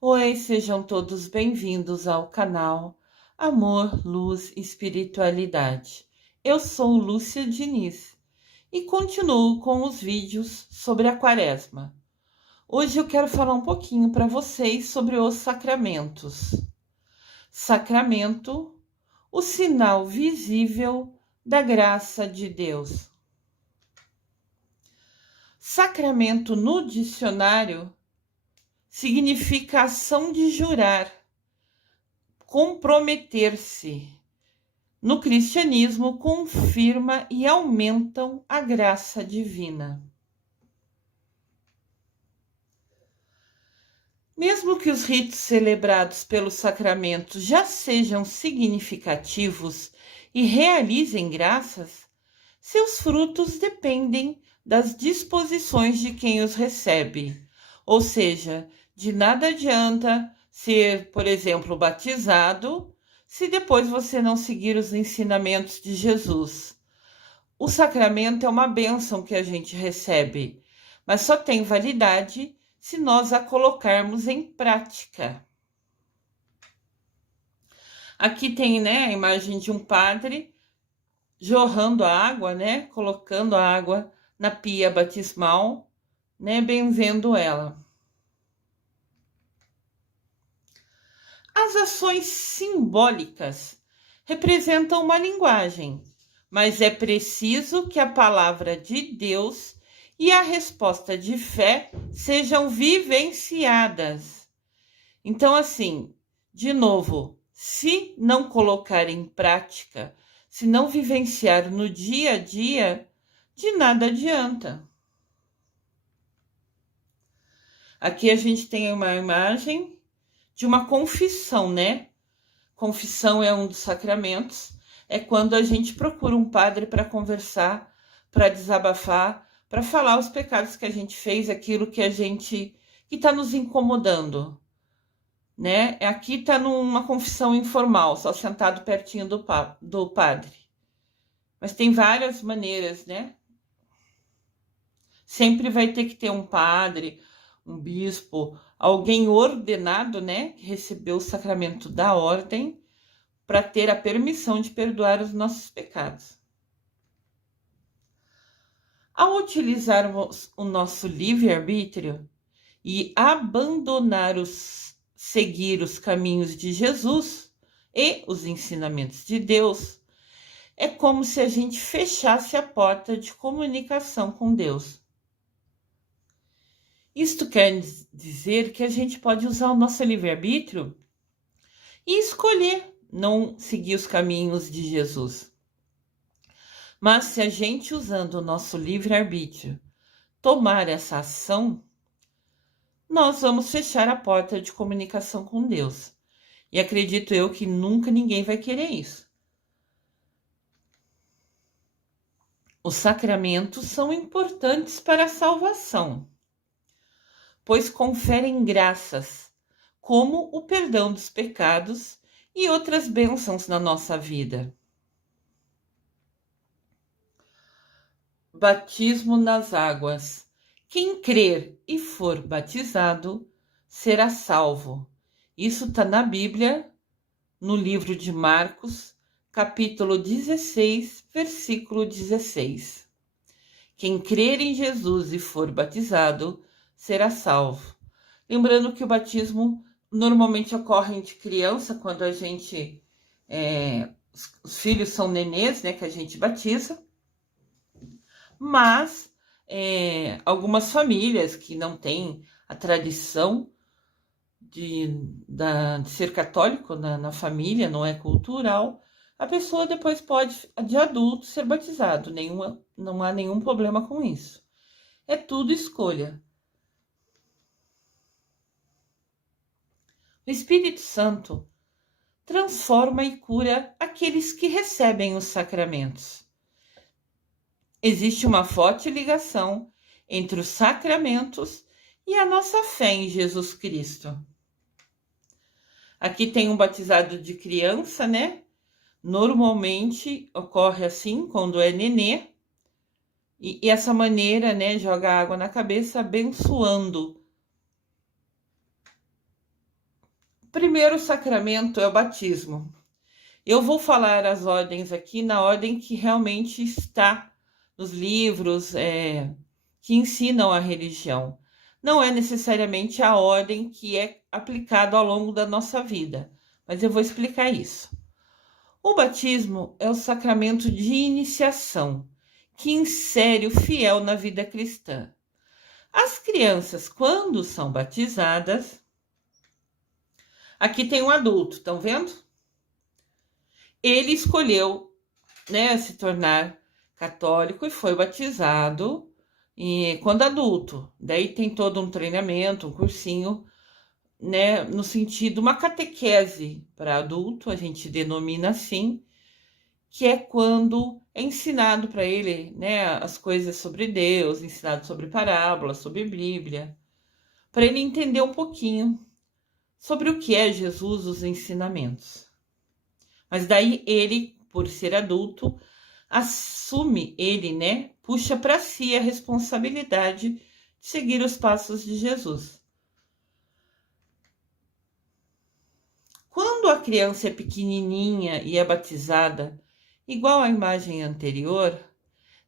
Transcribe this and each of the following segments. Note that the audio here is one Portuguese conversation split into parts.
Oi, sejam todos bem-vindos ao canal Amor, Luz e Espiritualidade. Eu sou Lúcia Diniz e continuo com os vídeos sobre a Quaresma. Hoje eu quero falar um pouquinho para vocês sobre os sacramentos. Sacramento, o sinal visível da graça de Deus. Sacramento no dicionário significa ação de jurar, comprometer-se. No cristianismo, confirma e aumentam a graça divina. Mesmo que os ritos celebrados pelos sacramentos já sejam significativos e realizem graças, seus frutos dependem das disposições de quem os recebe. Ou seja, de nada adianta ser, por exemplo, batizado, se depois você não seguir os ensinamentos de Jesus. O sacramento é uma bênção que a gente recebe, mas só tem validade se nós a colocarmos em prática. Aqui tem, a imagem de um padre jorrando a água, colocando a água na pia batismal, benzendo ela. As ações simbólicas representam uma linguagem, mas é preciso que a palavra de Deus e a resposta de fé sejam vivenciadas. Então, assim, de novo, se não colocar em prática, se não vivenciar no dia a dia, de nada adianta. Aqui a gente tem uma imagem de uma confissão, Confissão é um dos sacramentos. É quando a gente procura um padre para conversar, para desabafar, para falar os pecados que a gente fez, aquilo que está nos incomodando, Aqui está numa confissão informal, só sentado pertinho do padre. Mas tem várias maneiras, Sempre vai ter que ter um padre, um bispo, alguém ordenado, que recebeu o sacramento da ordem para ter a permissão de perdoar os nossos pecados. Ao utilizarmos o nosso livre-arbítrio e seguir os caminhos de Jesus e os ensinamentos de Deus, é como se a gente fechasse a porta de comunicação com Deus. Isto quer dizer que a gente pode usar o nosso livre-arbítrio e escolher não seguir os caminhos de Jesus. Mas se a gente, usando o nosso livre-arbítrio, tomar essa ação, nós vamos fechar a porta de comunicação com Deus. E acredito eu que nunca ninguém vai querer isso. Os sacramentos são importantes para a salvação, pois conferem graças, como o perdão dos pecados e outras bênçãos na nossa vida. Batismo nas águas. Quem crer e for batizado será salvo. Isso está na Bíblia, no livro de Marcos, capítulo 16, versículo 16. Quem crer em Jesus e for batizado será salvo. Lembrando que o batismo normalmente ocorre de criança, quando a gente... os filhos são nenês, que a gente batiza. Mas algumas famílias que não têm a tradição de ser católico na família, não é cultural, a pessoa depois pode, de adulto, ser batizado. Não há nenhum problema com isso. É tudo escolha. O Espírito Santo transforma e cura aqueles que recebem os sacramentos. Existe uma forte ligação entre os sacramentos e a nossa fé em Jesus Cristo. Aqui tem um batizado de criança, Normalmente ocorre assim, quando é nenê. E essa maneira, joga água na cabeça, abençoando primeiro sacramento é o batismo. Eu vou falar as ordens aqui na ordem que realmente está nos livros que ensinam a religião. Não é necessariamente a ordem que é aplicada ao longo da nossa vida, mas eu vou explicar isso. O batismo é o sacramento de iniciação, que insere o fiel na vida cristã. As crianças, quando são batizadas, aqui tem um adulto, estão vendo? Ele escolheu, se tornar católico e foi batizado quando adulto. Daí tem todo um treinamento, um cursinho, no sentido, uma catequese para adulto, a gente denomina assim, que é quando é ensinado para ele, as coisas sobre Deus, ensinado sobre parábolas, sobre Bíblia, para ele entender um pouquinho sobre o que é Jesus, os ensinamentos. Mas daí ele, por ser adulto, assume puxa para si a responsabilidade de seguir os passos de Jesus. Quando a criança é pequenininha e é batizada, igual à imagem anterior,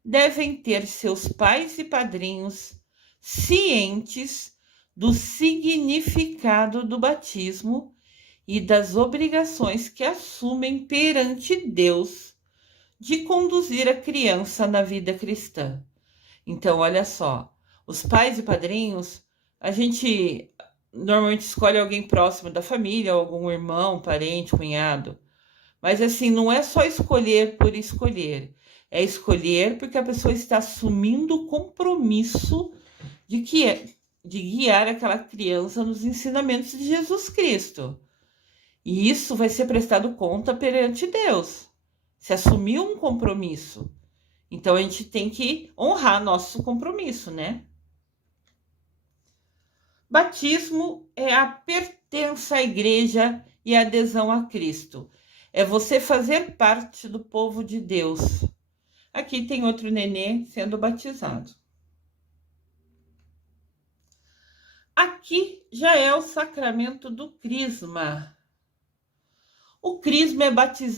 devem ter seus pais e padrinhos cientes do significado do batismo e das obrigações que assumem perante Deus de conduzir a criança na vida cristã. Então, olha só, os pais e padrinhos, a gente normalmente escolhe alguém próximo da família, algum irmão, parente, cunhado. Mas assim, não é só escolher por escolher. É escolher porque a pessoa está assumindo o compromisso de guiar aquela criança nos ensinamentos de Jesus Cristo. E isso vai ser prestado conta perante Deus. Se assumiu um compromisso. Então a gente tem que honrar nosso compromisso, Batismo é a pertença à igreja e a adesão a Cristo. É você fazer parte do povo de Deus. Aqui tem outro nenê sendo batizado. Aqui já é o sacramento do crisma. O crisma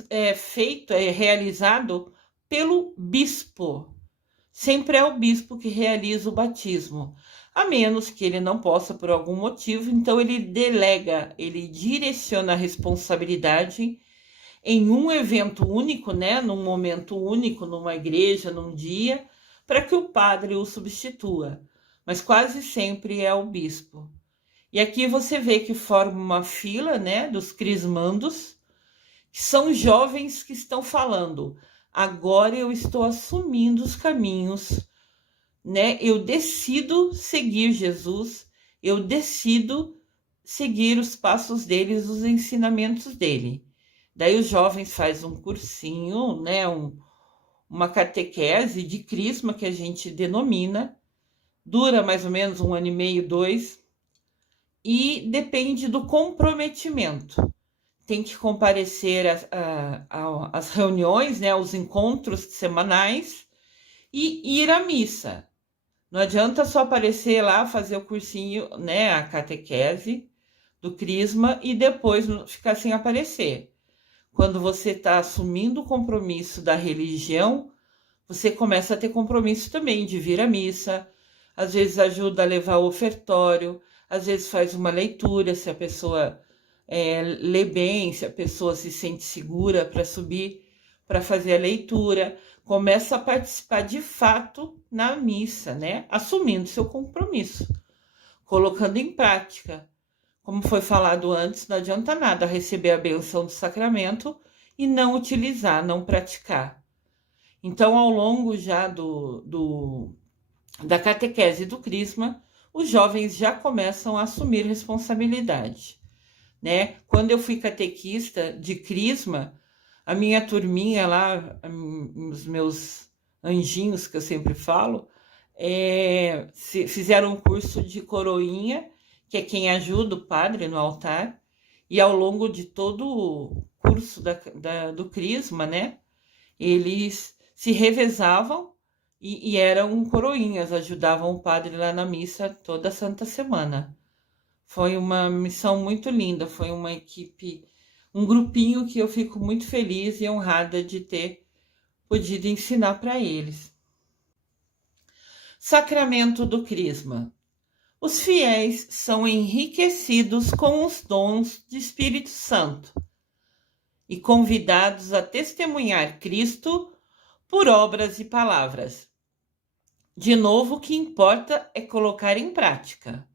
é realizado pelo bispo. Sempre é o bispo que realiza o batismo. A menos que ele não possa por algum motivo, então ele delega, ele direciona a responsabilidade em um evento único, num momento único, numa igreja, num dia, para que o padre o substitua. Mas quase sempre é o bispo. E aqui você vê que forma uma fila, dos crismandos, que são jovens que estão falando: agora eu estou assumindo os caminhos, eu decido seguir Jesus, eu decido seguir os passos deles, os ensinamentos dele. Daí os jovens fazem um cursinho, uma catequese de crisma, que a gente denomina, dura mais ou menos 1 ano e meio, 2, e depende do comprometimento. Tem que comparecer às reuniões, aos encontros semanais e ir à missa. Não adianta só aparecer lá, fazer o cursinho, a catequese do crisma e depois ficar sem aparecer. Quando você está assumindo o compromisso da religião, você começa a ter compromisso também de vir à missa, às vezes ajuda a levar o ofertório, às vezes faz uma leitura, se a pessoa lê bem, se a pessoa se sente segura para subir, para fazer a leitura, começa a participar de fato na missa, assumindo seu compromisso, colocando em prática. Como foi falado antes, não adianta nada receber a bênção do sacramento e não utilizar, não praticar. Então, ao longo já da catequese do crisma, os jovens já começam a assumir responsabilidade. Quando eu fui catequista de crisma, a minha turminha lá, os meus anjinhos, que eu sempre falo, fizeram um curso de coroinha, que é quem ajuda o padre no altar, e ao longo de todo o curso do crisma, eles se revezavam e eram coroinhas, ajudavam o padre lá na missa toda a Santa Semana. Foi uma missão muito linda, foi uma equipe, um grupinho que eu fico muito feliz e honrada de ter podido ensinar para eles. Sacramento do Crisma. Os fiéis são enriquecidos com os dons de Espírito Santo e convidados a testemunhar Cristo por obras e palavras. De novo, o que importa é colocar em prática.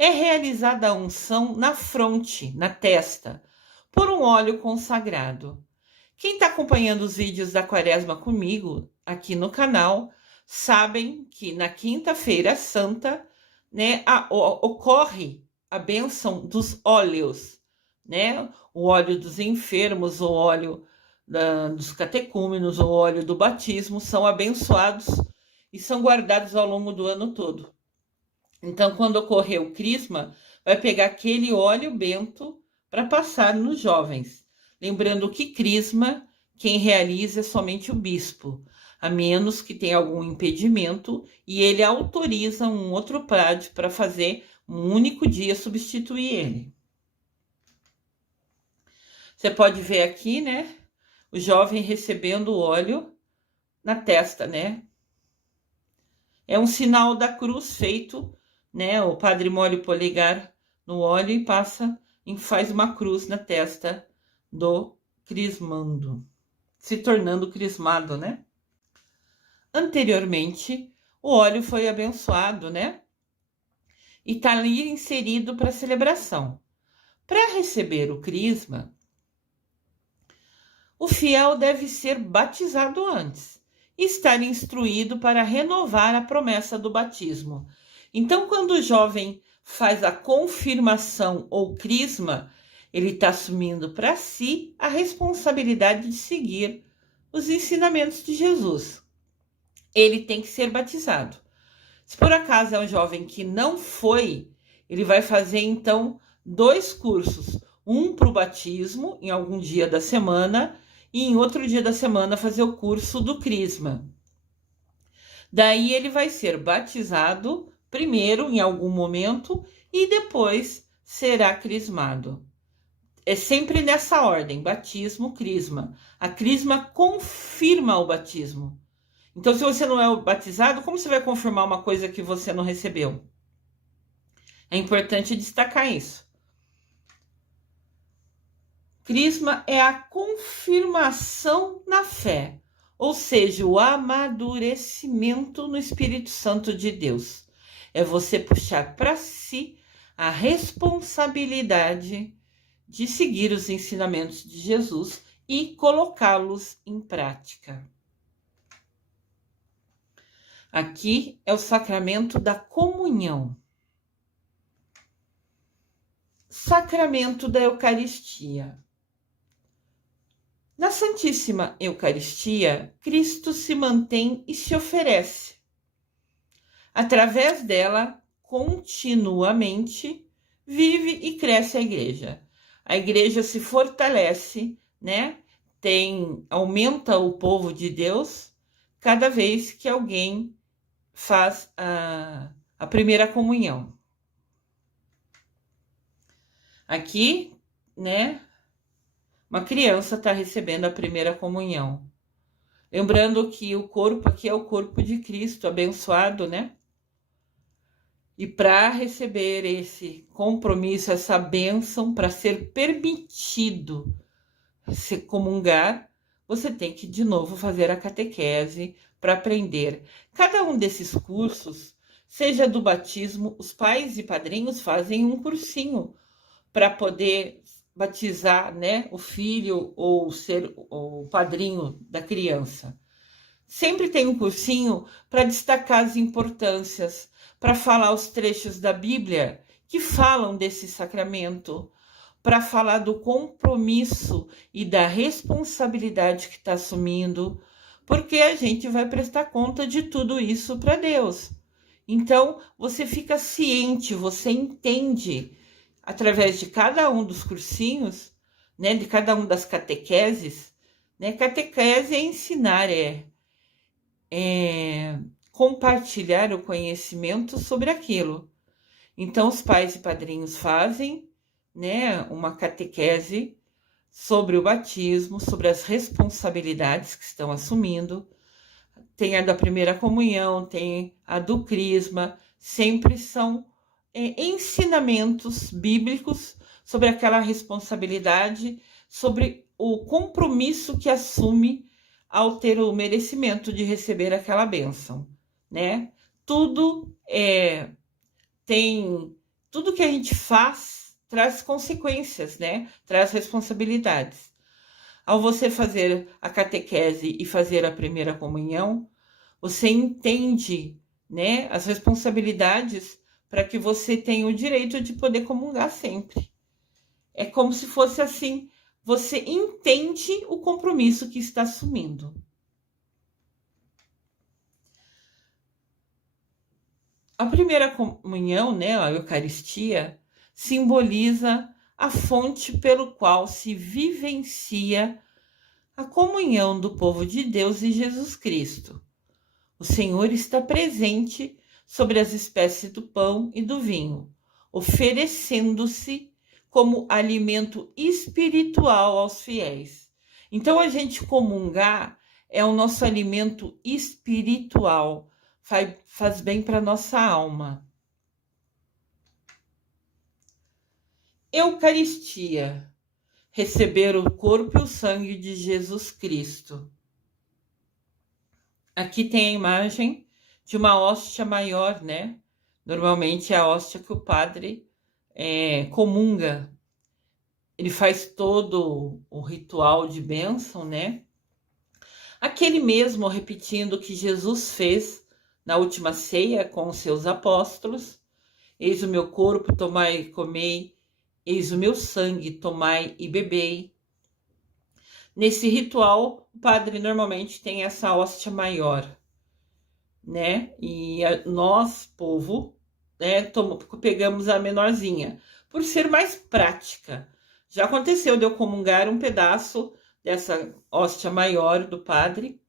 É realizada a unção na fronte, na testa, por um óleo consagrado. Quem está acompanhando os vídeos da Quaresma comigo aqui no canal, sabem que na Quinta-feira Santa, né, ocorre a bênção dos óleos, né? O óleo dos enfermos, o óleo dos catecúmenos, o óleo do batismo são abençoados e são guardados ao longo do ano todo. Então, quando ocorrer o crisma, vai pegar aquele óleo bento para passar nos jovens. Lembrando que crisma, quem realiza é somente o bispo, a menos que tenha algum impedimento e ele autoriza um outro padre para fazer um único dia substituir ele. Você pode ver aqui, né, o jovem recebendo o óleo na testa, né? É um sinal da cruz feito, né? O padre molha o polegar no óleo e passa e faz uma cruz na testa do crismando, se tornando crismado, né? Anteriormente, o óleo foi abençoado, né? E está ali inserido para a celebração. Para receber o crisma, o fiel deve ser batizado antes e estar instruído para renovar a promessa do batismo. Então, quando o jovem faz a confirmação ou crisma, ele está assumindo para si a responsabilidade de seguir os ensinamentos de Jesus. Ele tem que ser batizado. Se por acaso é um jovem que não foi, ele vai fazer então 2 cursos. Um para o batismo, em algum dia da semana, e em outro dia da semana fazer o curso do crisma. Daí ele vai ser batizado primeiro em algum momento e depois será crismado. É sempre nessa ordem, batismo, crisma. A crisma confirma o batismo. Então, se você não é batizado, como você vai confirmar uma coisa que você não recebeu? É importante destacar isso. Crisma é a confirmação na fé, ou seja, o amadurecimento no Espírito Santo de Deus. É você puxar para si a responsabilidade de seguir os ensinamentos de Jesus e colocá-los em prática. Aqui é o sacramento da comunhão. Sacramento da Eucaristia. Na Santíssima Eucaristia, Cristo se mantém e se oferece. Através dela, continuamente, vive e cresce a Igreja. A Igreja se fortalece, né? Aumenta o povo de Deus cada vez que alguém faz a primeira comunhão. Aqui, né? Uma criança está recebendo a primeira comunhão. Lembrando que o corpo aqui é o corpo de Cristo, abençoado, né? E para receber esse compromisso, essa bênção, para ser permitido se comungar, você tem que de novo fazer a catequese para aprender. Cada um desses cursos, seja do batismo, os pais e padrinhos fazem um cursinho para poder batizar, né, o filho ou ser o padrinho da criança. Sempre tem um cursinho para destacar as importâncias, para falar os trechos da Bíblia que falam desse sacramento, para falar do compromisso e da responsabilidade que está assumindo, porque a gente vai prestar conta de tudo isso para Deus. Então, você fica ciente, você entende, através de cada um dos cursinhos, né, de cada um das catequeses, né? Catequese é ensinar, é compartilhar o conhecimento sobre aquilo. Então, os pais e padrinhos fazem, né, uma catequese sobre o batismo, sobre as responsabilidades que estão assumindo. Tem a da primeira comunhão, tem a do crisma, sempre são ensinamentos bíblicos sobre aquela responsabilidade, sobre o compromisso que assume ao ter o merecimento de receber aquela bênção, né? Tudo tudo que a gente faz traz consequências, né? Traz responsabilidades. Ao você fazer a catequese e fazer a primeira comunhão, você entende, né, as responsabilidades para que você tenha o direito de poder comungar sempre. É como se fosse assim, você entende o compromisso que está assumindo. A primeira comunhão, né, a Eucaristia, simboliza a fonte pelo qual se vivencia a comunhão do povo de Deus e Jesus Cristo. O Senhor está presente sobre as espécies do pão e do vinho, oferecendo-se como alimento espiritual aos fiéis. Então, a gente comungar é o nosso alimento espiritual, faz bem para nossa alma. Eucaristia, receber o corpo e o sangue de Jesus Cristo. Aqui tem a imagem de uma hóstia maior, né? Normalmente é a hóstia que o padre comunga. Ele faz todo o ritual de bênção, né? Aquele mesmo repetindo que Jesus fez na última ceia com os seus apóstolos. Eis o meu corpo, tomai e comei. Eis o meu sangue, tomai e bebei. Nesse ritual, o padre normalmente tem essa hóstia maior, né? E nós, povo, né, pegamos a menorzinha, por ser mais prática. Já aconteceu de eu comungar um pedaço dessa hóstia maior do padre,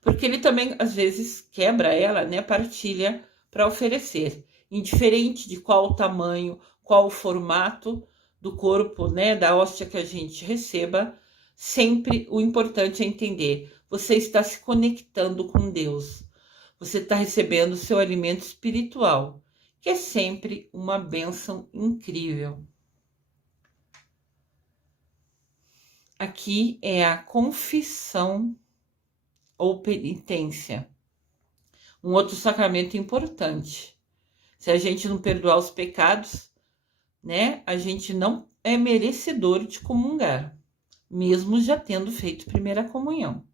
porque ele também, às vezes, quebra ela, né, partilha para oferecer, indiferente de qual o tamanho, qual o formato do corpo, né, da hóstia que a gente receba. Sempre o importante é entender, você está se conectando com Deus, você está recebendo o seu alimento espiritual, que é sempre uma bênção incrível. Aqui é a confissão ou penitência, um outro sacramento importante. Se a gente não perdoar os pecados, né, a gente não é merecedor de comungar, mesmo já tendo feito primeira comunhão.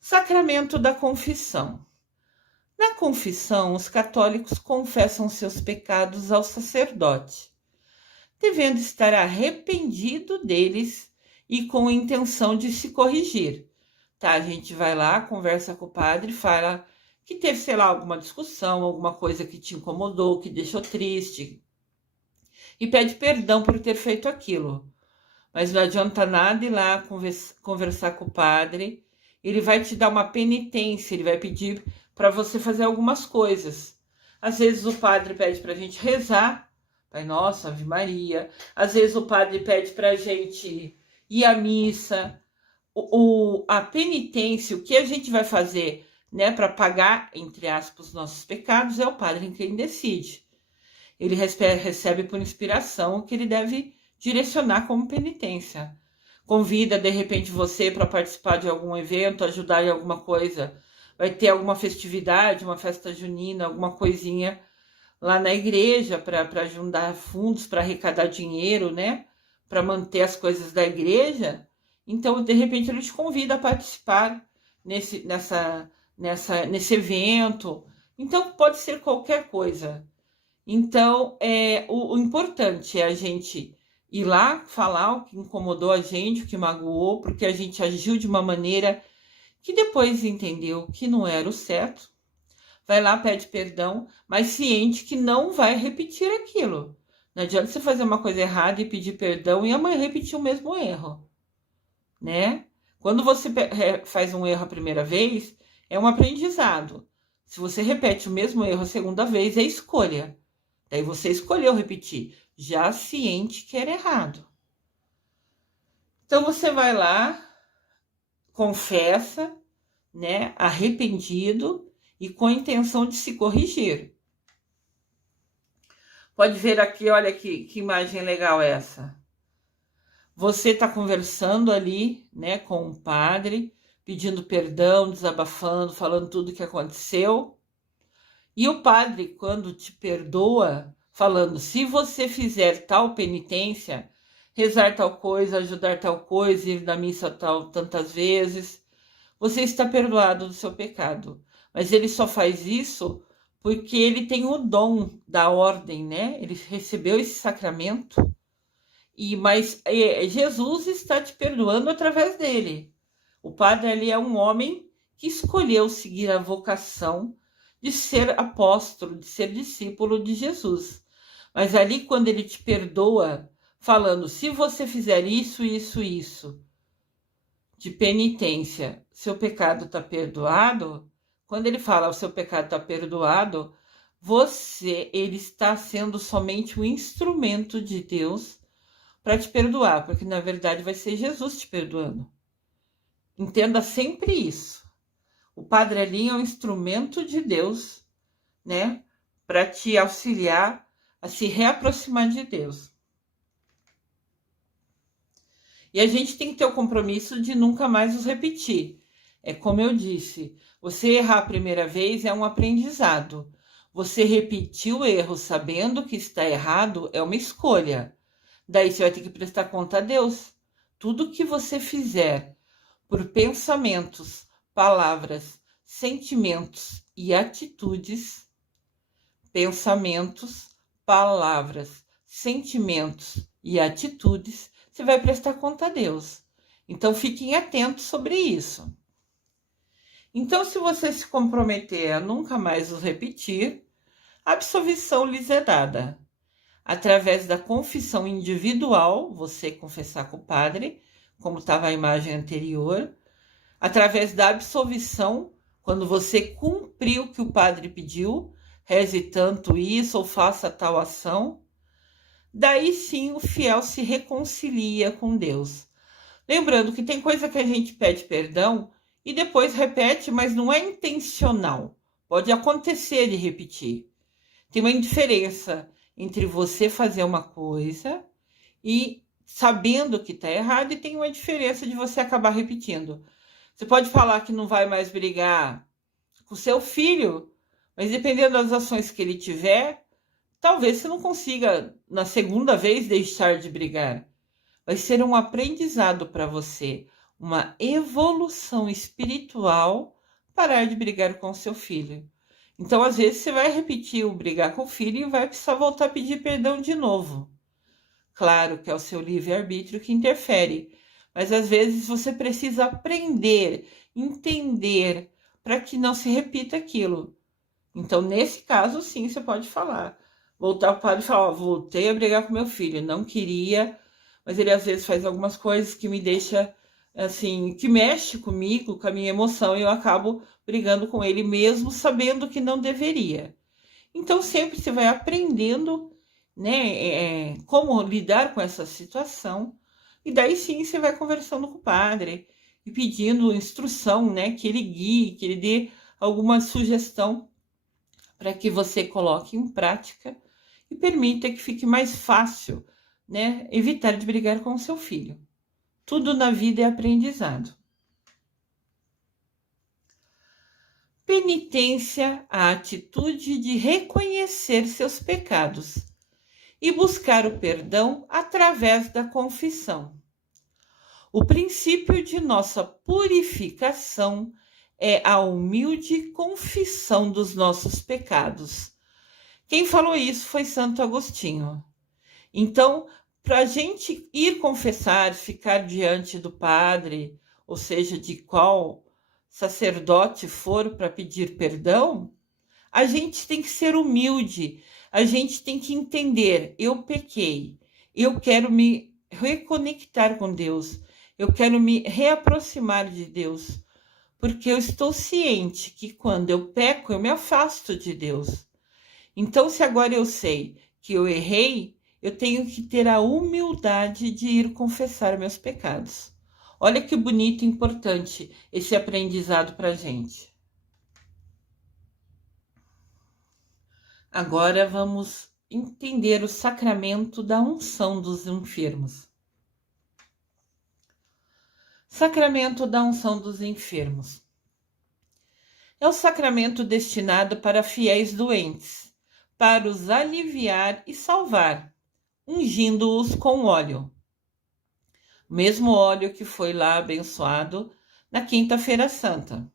Sacramento da confissão. Na confissão, os católicos confessam seus pecados ao sacerdote, devendo estar arrependido deles e com a intenção de se corrigir. Tá, a gente vai lá, conversa com o padre, fala que teve, sei lá, alguma discussão, alguma coisa que te incomodou, que deixou triste, e pede perdão por ter feito aquilo. Mas não adianta nada ir lá conversar com o padre, ele vai te dar uma penitência, ele vai pedir para você fazer algumas coisas. Às vezes o padre pede para a gente rezar, Pai Nosso, Ave Maria. Às vezes o padre pede para a gente ir à missa. A penitência, o que a gente vai fazer, né, para pagar, entre aspas, os nossos pecados, é o padre quem decide. Ele recebe por inspiração o que ele deve direcionar como penitência. Convida, de repente, você para participar de algum evento, ajudar em alguma coisa. Vai ter alguma festividade, uma festa junina, alguma coisinha lá na igreja para juntar fundos, para arrecadar dinheiro, né? Para manter as coisas da igreja. Então, de repente, ele te convida a participar nesse evento. Então, pode ser qualquer coisa. Então, o importante é a gente ir lá, falar o que incomodou a gente, o que magoou, porque a gente agiu de uma maneira que depois entendeu que não era o certo. Vai lá, pede perdão, mas ciente que não vai repetir aquilo. Não adianta você fazer uma coisa errada e pedir perdão e amanhã repetir o mesmo erro, né? Quando você faz um erro a primeira vez, é um aprendizado. Se você repete o mesmo erro a segunda vez, é escolha. Daí você escolheu repetir, já ciente que era errado. Então você vai lá, confessa, né, arrependido e com a intenção de se corrigir. Pode ver aqui, olha que imagem legal essa. Você está conversando ali, né, com o padre, pedindo perdão, desabafando, falando tudo o que aconteceu. E o padre, quando te perdoa, falando, se você fizer tal penitência, rezar tal coisa, ajudar tal coisa, ir na missa tal tantas vezes, você está perdoado do seu pecado. Mas ele só faz isso porque ele tem o dom da ordem, né? Ele recebeu esse sacramento. Mas Jesus está te perdoando através dele. O padre ali é um homem que escolheu seguir a vocação de ser apóstolo, de ser discípulo de Jesus. Mas ali, quando ele te perdoa, falando, se você fizer isso, isso, isso, de penitência, seu pecado está perdoado. Quando ele fala, o seu pecado está perdoado, ele está sendo somente um instrumento de Deus para te perdoar, porque na verdade vai ser Jesus te perdoando. Entenda sempre isso. O Padre ali é um instrumento de Deus, né, para te auxiliar a se reaproximar de Deus. E a gente tem que ter o compromisso de nunca mais os repetir. É como eu disse, você errar a primeira vez é um aprendizado. Você repetir o erro sabendo que está errado é uma escolha. Daí você vai ter que prestar conta a Deus. Tudo que você fizer por pensamentos, palavras, sentimentos e atitudes, você vai prestar conta a Deus. Então, fiquem atentos sobre isso. Então, se você se comprometer a nunca mais os repetir, a absolvição lhes é dada. Através da confissão individual, você confessar com o padre, como estava a imagem anterior. Através da absolvição, quando você cumpriu o que o padre pediu, reze tanto isso ou faça tal ação. Daí sim o fiel se reconcilia com Deus. Lembrando que tem coisa que a gente pede perdão e depois repete, mas não é intencional. Pode acontecer de repetir. Tem uma diferença entre você fazer uma coisa e sabendo que está errado, e tem uma diferença de você acabar repetindo. Você pode falar que não vai mais brigar com seu filho, mas dependendo das ações que ele tiver, talvez você não consiga, na segunda vez, deixar de brigar. Vai ser um aprendizado para você, uma evolução espiritual, parar de brigar com seu filho. Então, às vezes, você vai repetir o brigar com o filho e vai precisar voltar a pedir perdão de novo. Claro que é o seu livre-arbítrio que interfere, mas às vezes você precisa aprender, entender, para que não se repita aquilo. Então, nesse caso, sim, você pode falar. Voltar para o padre e falar, voltei a brigar com meu filho, não queria, mas ele às vezes faz algumas coisas que me deixa, assim, que mexe comigo, com a minha emoção, e eu acabo brigando com ele mesmo, sabendo que não deveria. Então, sempre você vai aprendendo, né, como lidar com essa situação, e daí sim você vai conversando com o padre e pedindo instrução, né, que ele guie, que ele dê alguma sugestão para que você coloque em prática e permita que fique mais fácil, né, evitar de brigar com o seu filho. Tudo na vida é aprendizado. Penitência, a atitude de reconhecer seus pecados e buscar o perdão através da confissão. O princípio de nossa purificação é a humilde confissão dos nossos pecados. Quem falou isso foi Santo Agostinho. Então, para a gente ir confessar, ficar diante do padre, ou seja, de qual sacerdote for para pedir perdão, a gente tem que ser humilde, a gente tem que entender, eu pequei, eu quero me reconectar com Deus, eu quero me reaproximar de Deus, porque eu estou ciente que quando eu peco, eu me afasto de Deus. Então, se agora eu sei que eu errei, eu tenho que ter a humildade de ir confessar meus pecados. Olha que bonito e importante esse aprendizado para a gente. Agora vamos entender o sacramento da unção dos enfermos. Sacramento da unção dos enfermos. É o sacramento destinado para fiéis doentes, para os aliviar e salvar, ungindo-os com óleo. O mesmo óleo que foi lá abençoado na Quinta-feira Santa.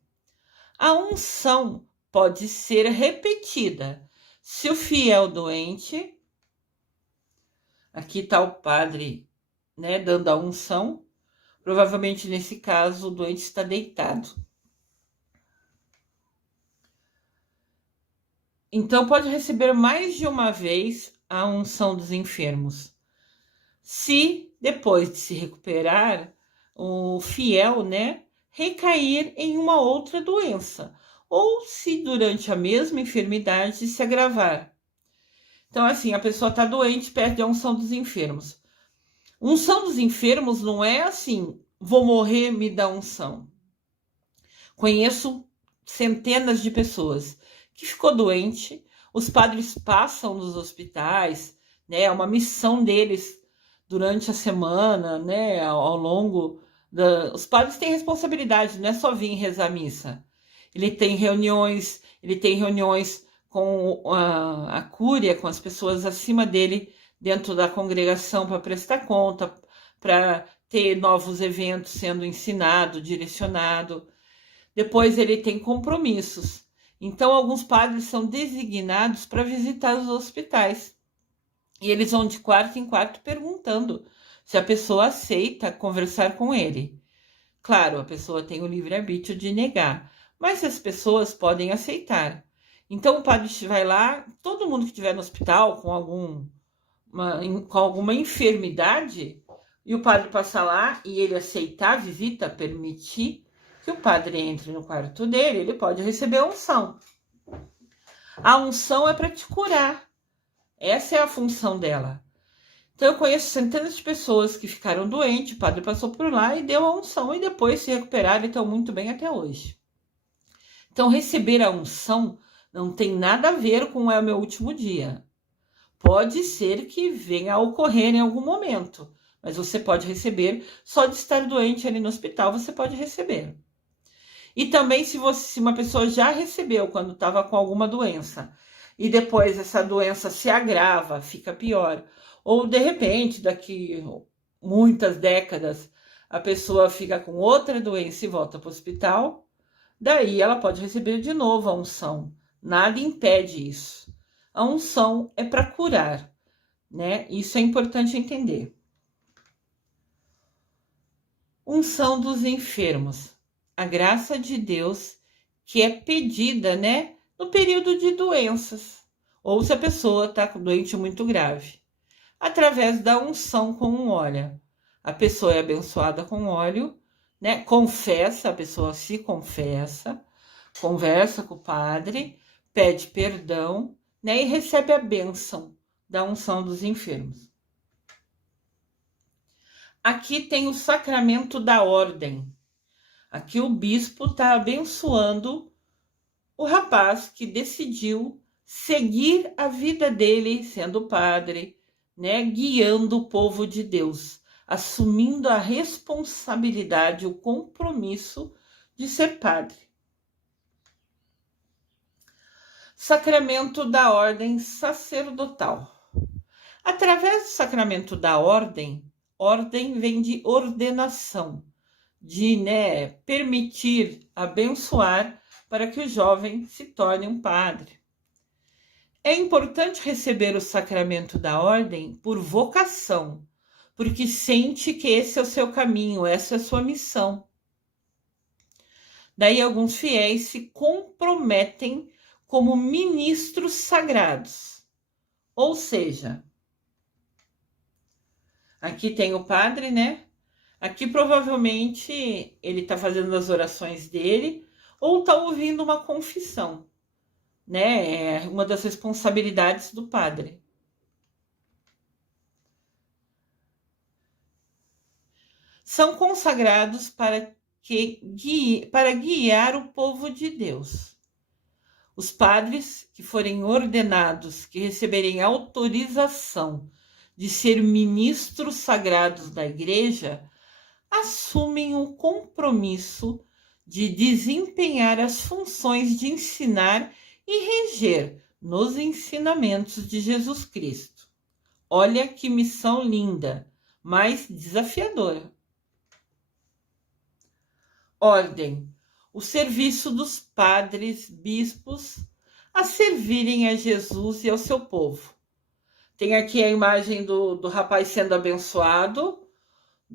A unção pode ser repetida se o fiel doente, aqui está o padre, né, dando a unção, provavelmente nesse caso o doente está deitado. Então pode receber mais de uma vez a unção dos enfermos. Se depois de se recuperar, o fiel, né, recair em uma outra doença, ou se durante a mesma enfermidade se agravar. Então, assim, a pessoa está doente, pede a unção dos enfermos. Unção dos enfermos não é assim, vou morrer, me dá unção. Conheço centenas de pessoas que ficou doente, os padres passam nos hospitais, né, é uma missão deles durante a semana, né, ao longo os padres têm responsabilidade, não é só vir rezar a missa. Ele tem reuniões com a cúria, com as pessoas acima dele dentro da congregação para prestar conta, para ter novos eventos sendo ensinado, direcionado. Depois ele tem compromissos. Então alguns padres são designados para visitar os hospitais. E eles vão de quarto em quarto perguntando se a pessoa aceita conversar com ele. Claro, a pessoa tem o livre-arbítrio de negar, mas as pessoas podem aceitar. Então o padre vai lá, todo mundo que estiver no hospital com alguma enfermidade, e o padre passa lá e ele aceitar a visita, permitir que o padre entre no quarto dele, ele pode receber a unção. A unção é para te curar. Essa é a função dela. Então eu conheço centenas de pessoas que ficaram doentes, o padre passou por lá e deu a unção e depois se recuperaram e estão muito bem até hoje. Então receber a unção não tem nada a ver com é o meu último dia. Pode ser que venha a ocorrer em algum momento, mas você pode receber, só de estar doente ali no hospital você pode receber. E também se uma pessoa já recebeu quando estava com alguma doença e depois essa doença se agrava, fica pior, ou de repente daqui muitas décadas a pessoa fica com outra doença e volta para o hospital, daí ela pode receber de novo a unção. Nada impede isso. A unção é para curar, né? Isso é importante entender. Unção dos enfermos. A graça de Deus que é pedida, né, no período de doenças, ou se a pessoa está doente muito grave, através da unção com um óleo. A pessoa é abençoada com óleo, né? Confessa, a pessoa se confessa, conversa com o padre, pede perdão, né? E recebe a bênção da unção dos enfermos. Aqui tem o sacramento da ordem. Aqui o bispo está abençoando o rapaz que decidiu seguir a vida dele sendo padre, né, guiando o povo de Deus, assumindo a responsabilidade, o compromisso de ser padre. Sacramento da ordem sacerdotal. Através do sacramento da ordem vem de ordenação, de, né, permitir, abençoar para que o jovem se torne um padre. É importante receber o sacramento da ordem por vocação, porque sente que esse é o seu caminho, essa é a sua missão. Daí alguns fiéis se comprometem como ministros sagrados. Ou seja, aqui tem o padre, né? Aqui provavelmente ele está fazendo as orações dele ou está ouvindo uma confissão, né? É uma das responsabilidades do padre. São consagrados para guiar o povo de Deus. Os padres que forem ordenados, que receberem autorização de ser ministros sagrados da Igreja, assumem o compromisso de desempenhar as funções de ensinar e reger nos ensinamentos de Jesus Cristo. Olha que missão linda, mas desafiadora. Ordem: o serviço dos padres, bispos, a servirem a Jesus e ao seu povo. Tem aqui a imagem do rapaz sendo abençoado,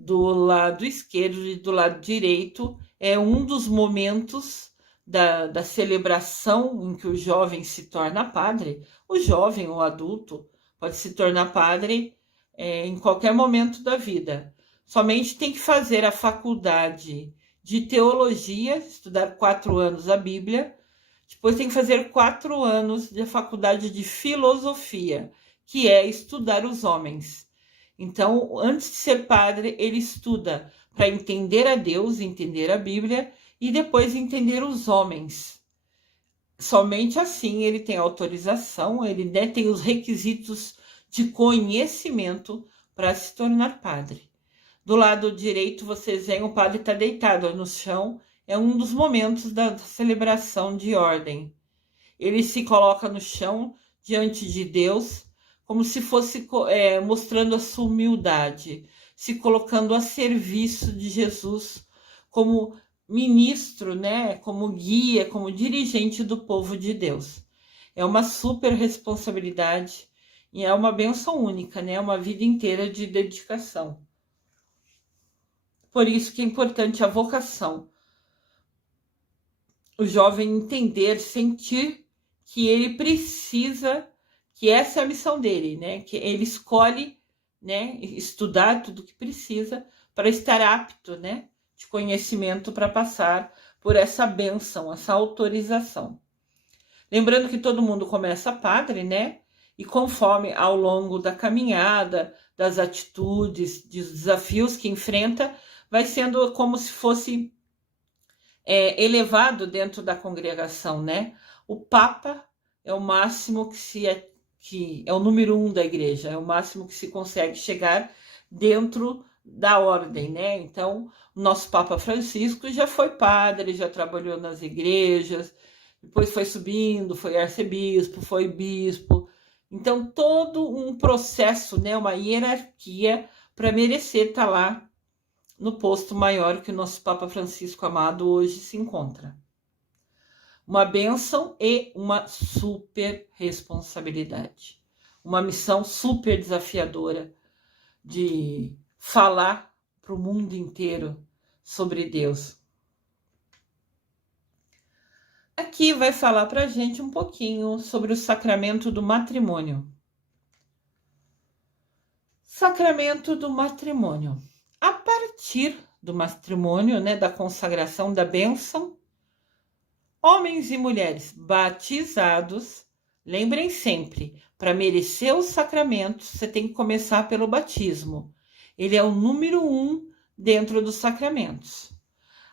do lado esquerdo e do lado direito. É um dos momentos da celebração em que o jovem se torna padre. O jovem ou adulto pode se tornar padre em qualquer momento da vida. Somente tem que fazer a faculdade de teologia, estudar 4 anos a Bíblia. Depois tem que fazer 4 anos de faculdade de filosofia, que é estudar os homens. Então, antes de ser padre, ele estuda para entender a Deus, entender a Bíblia e depois entender os homens. Somente assim ele tem autorização, ele tem os requisitos de conhecimento para se tornar padre. Do lado direito, vocês veem o padre está deitado no chão. É um dos momentos da celebração de ordem. Ele se coloca no chão diante de Deus, como se fosse mostrando a sua humildade, se colocando a serviço de Jesus como ministro, né? Como guia, como dirigente do povo de Deus. É uma super responsabilidade e é uma bênção única, né? Uma vida inteira de dedicação. Por isso que é importante a vocação. O jovem entender, sentir que ele precisa, que essa é a missão dele, né? Que ele escolhe, né, estudar tudo que precisa para estar apto, né, de conhecimento para passar por essa bênção, essa autorização. Lembrando que todo mundo começa padre, né? E conforme ao longo da caminhada, das atitudes, dos desafios que enfrenta, vai sendo como se fosse elevado dentro da congregação, né? O Papa é o máximo que é o número 1 da igreja, é o máximo que se consegue chegar dentro da ordem, né? Então, o nosso Papa Francisco já foi padre, já trabalhou nas igrejas, depois foi subindo, foi arcebispo, foi bispo. Então, todo um processo, né? Uma hierarquia para merecer estar lá no posto maior que o nosso Papa Francisco amado hoje se encontra. Uma bênção e uma super responsabilidade. Uma missão super desafiadora de falar para o mundo inteiro sobre Deus. Aqui vai falar para a gente um pouquinho sobre o sacramento do matrimônio. Sacramento do matrimônio. A partir do matrimônio, né, da consagração da bênção, homens e mulheres batizados, lembrem sempre, para merecer os sacramentos, você tem que começar pelo batismo. Ele é o número 1 dentro dos sacramentos.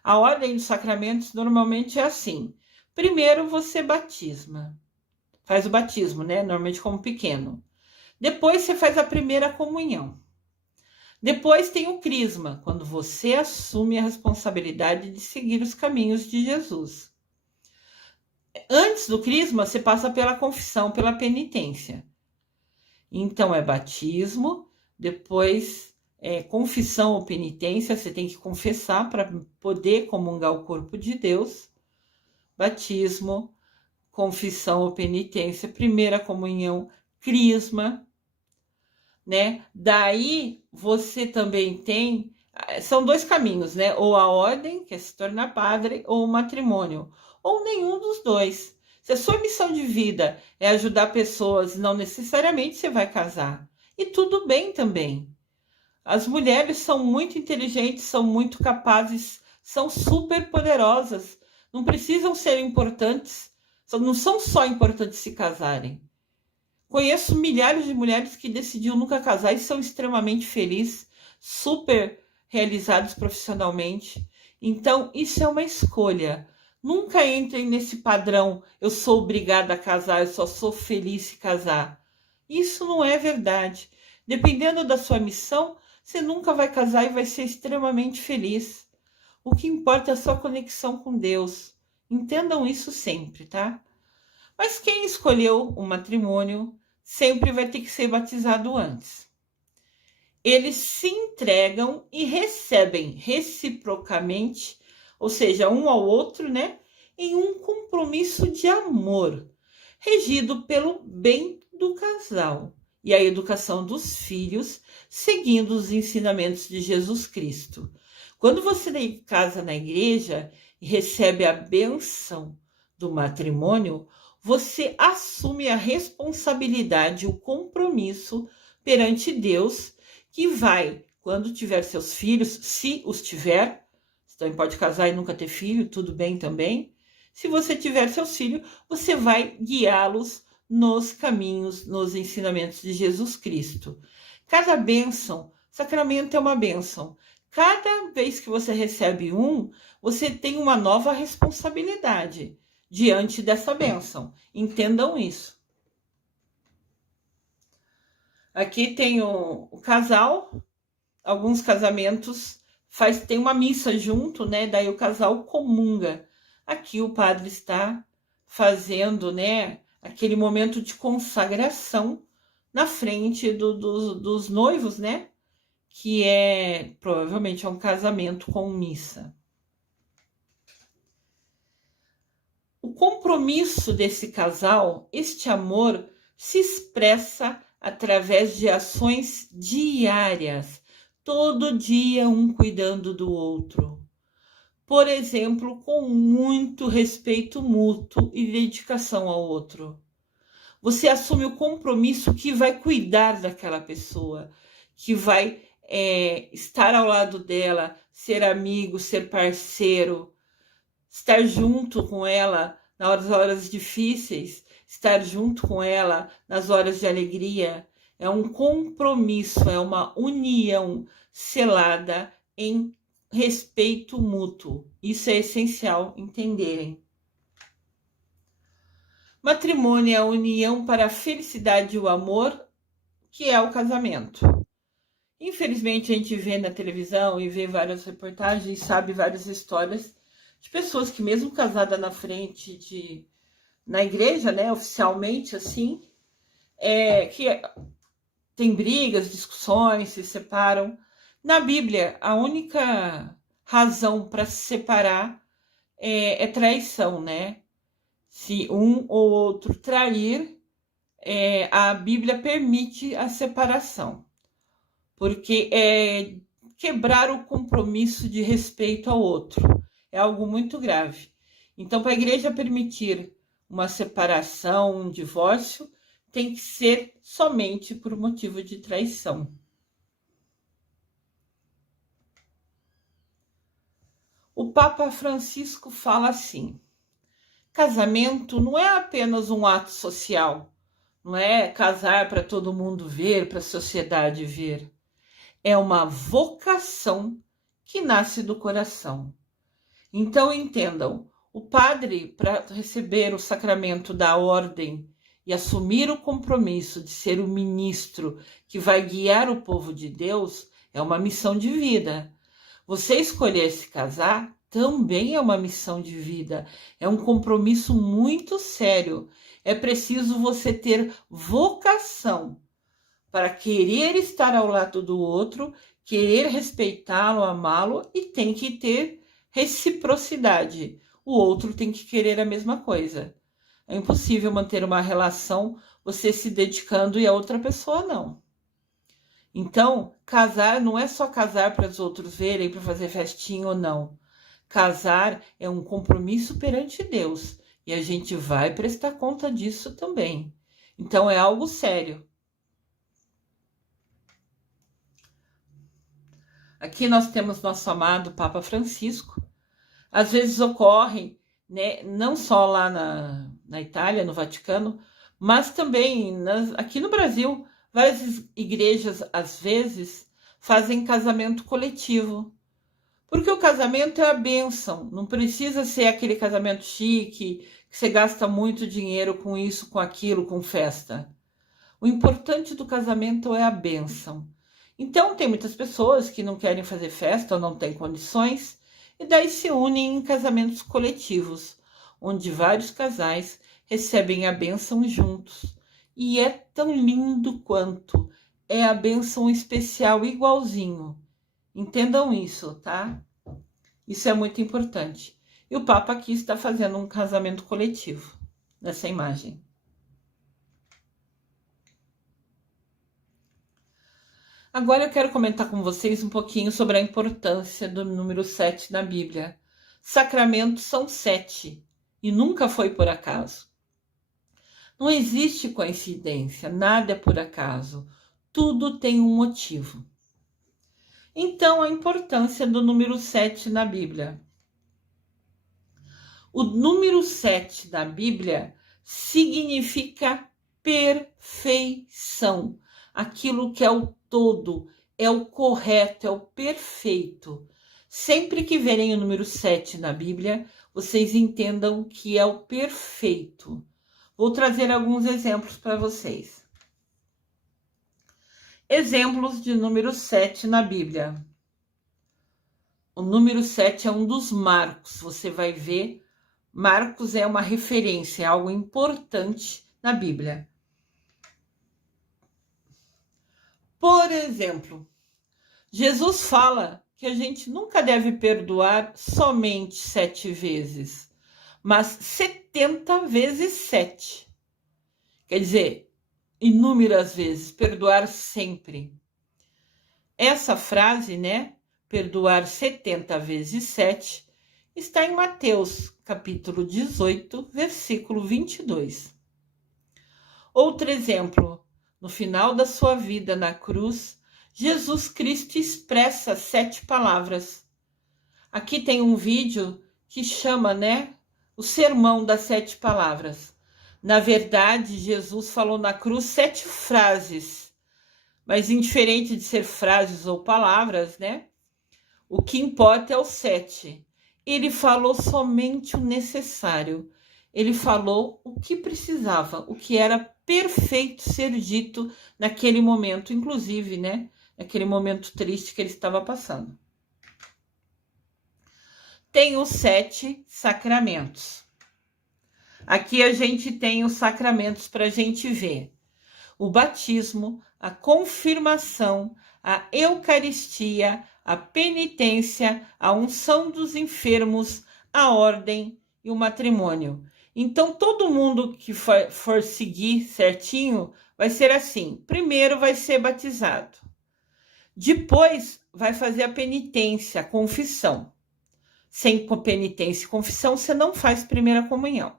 A ordem dos sacramentos normalmente é assim. Primeiro você batisma, faz o batismo, né, normalmente como pequeno. Depois você faz a primeira comunhão. Depois tem o crisma, quando você assume a responsabilidade de seguir os caminhos de Jesus. Antes do crisma, você passa pela confissão, pela penitência. Então, é batismo, depois confissão ou penitência, você tem que confessar para poder comungar o corpo de Deus. Batismo, confissão ou penitência, primeira comunhão, crisma, né? Daí você também tem, são 2 caminhos, né? Ou a ordem, que é se tornar padre, ou o matrimônio, ou nenhum dos dois. Se a sua missão de vida é ajudar pessoas, não necessariamente você vai casar. E tudo bem também. As mulheres são muito inteligentes, são muito capazes, são super poderosas. Não precisam ser importantes, não são só importantes se casarem. Conheço milhares de mulheres que decidiram nunca casar e são extremamente felizes, super realizados profissionalmente. Então, isso é uma escolha. Nunca entrem nesse padrão, eu sou obrigada a casar, eu só sou feliz se casar. Isso não é verdade. Dependendo da sua missão, você nunca vai casar e vai ser extremamente feliz. O que importa é a sua conexão com Deus. Entendam isso sempre, tá? Mas quem escolheu o matrimônio sempre vai ter que ser batizado antes. Eles se entregam e recebem reciprocamente, ou seja, um ao outro, né, em um compromisso de amor, regido pelo bem do casal e a educação dos filhos, seguindo os ensinamentos de Jesus Cristo. Quando você casa na igreja e recebe a bênção do matrimônio, você assume a responsabilidade, o compromisso perante Deus, que vai, quando tiver seus filhos, se os tiver, você também pode casar e nunca ter filho, tudo bem também. Se você tiver seus filhos, você vai guiá-los nos caminhos, nos ensinamentos de Jesus Cristo. Cada bênção, sacramento é uma bênção. Cada vez que você recebe um, você tem uma nova responsabilidade diante dessa bênção. Entendam isso. Aqui tem o casal, alguns casamentos tem uma missa junto, né? Daí o casal comunga. Aqui o padre está fazendo, né, aquele momento de consagração na frente dos noivos, né? Que provavelmente é um casamento com missa. O compromisso desse casal, este amor, se expressa através de ações diárias, todo dia um cuidando do outro. Por exemplo, com muito respeito mútuo e dedicação ao outro. Você assume o compromisso que vai cuidar daquela pessoa, que vai estar ao lado dela, ser amigo, ser parceiro, estar junto com ela nas horas difíceis, estar junto com ela nas horas de alegria. É um compromisso, é uma união selada em respeito mútuo. Isso é essencial entenderem. Matrimônio é a união para a felicidade e o amor, que é o casamento. Infelizmente, a gente vê na televisão e vê várias reportagens, sabe várias histórias de pessoas que mesmo casada na frente na igreja, né, oficialmente assim, que tem brigas, discussões, se separam. Na Bíblia, a única razão para se separar é traição, né? Se um ou outro trair, a Bíblia permite a separação, porque é quebrar o compromisso de respeito ao outro. É algo muito grave. Então, para a igreja permitir uma separação, um divórcio, tem que ser somente por motivo de traição. O Papa Francisco fala assim: casamento não é apenas um ato social, não é casar para todo mundo ver, para a sociedade ver. É uma vocação que nasce do coração. Então entendam, o padre, para receber o sacramento da ordem e assumir o compromisso de ser o ministro que vai guiar o povo de Deus, é uma missão de vida. Você escolher se casar também é uma missão de vida, é um compromisso muito sério. É preciso você ter vocação para querer estar ao lado do outro, querer respeitá-lo, amá-lo, e tem que ter reciprocidade. O outro tem que querer a mesma coisa. É impossível manter uma relação você se dedicando e a outra pessoa não. Então, casar não é só casar para os outros verem, para fazer festinha ou não. Casar é um compromisso perante Deus e a gente vai prestar conta disso também. Então, é algo sério. Aqui nós temos nosso amado Papa Francisco. Às vezes ocorre, né, não só lá na Itália, no Vaticano, mas também aqui no Brasil, várias igrejas, às vezes, fazem casamento coletivo. Porque o casamento é a bênção, não precisa ser aquele casamento chique, que você gasta muito dinheiro com isso, com aquilo, com festa. O importante do casamento é a bênção. Então, tem muitas pessoas que não querem fazer festa ou não têm condições, e daí se unem em casamentos coletivos, onde vários casais recebem a bênção juntos. E é tão lindo quanto. É a bênção especial igualzinho. Entendam isso, tá? Isso é muito importante. E o Papa aqui está fazendo um casamento coletivo, nessa imagem. Agora eu quero comentar com vocês um pouquinho sobre a importância do número 7 na Bíblia. Sacramentos são 7 e nunca foi por acaso. Não existe coincidência, nada é por acaso. Tudo tem um motivo. Então, a importância do número 7 na Bíblia. O número 7 da Bíblia significa perfeição. Aquilo que é o todo, é o correto, é o perfeito. Sempre que verem o número 7 na Bíblia, vocês entendam que é o perfeito. Vou trazer alguns exemplos para vocês. Exemplos de número 7 na Bíblia. O número 7 é um dos marcos. Você vai ver, Marcos é uma referência, é algo importante na Bíblia. Por exemplo, Jesus fala que a gente nunca deve perdoar somente 7 vezes, mas 70 vezes 7. Quer dizer, inúmeras vezes, perdoar sempre. Essa frase, né, perdoar 70 vezes 7, está em Mateus, capítulo 18, versículo 22. Outro exemplo, no final da sua vida na cruz, Jesus Cristo expressa 7 palavras. Aqui tem um vídeo que chama, né, o sermão das 7 palavras. Na verdade, Jesus falou na cruz 7 frases, mas indiferente de ser frases ou palavras, né, o que importa é o 7. Ele falou somente o necessário. Ele falou o que precisava, o que era perfeito ser dito naquele momento, inclusive, né, naquele momento triste que ele estava passando. Tem os 7 sacramentos. Aqui a gente tem os sacramentos para a gente ver. O batismo, a confirmação, a Eucaristia, a penitência, a unção dos enfermos, a ordem e o matrimônio. Então, todo mundo que for seguir certinho vai ser assim. Primeiro vai ser batizado. Depois vai fazer a penitência, a confissão. Sem penitência e confissão, você não faz primeira comunhão.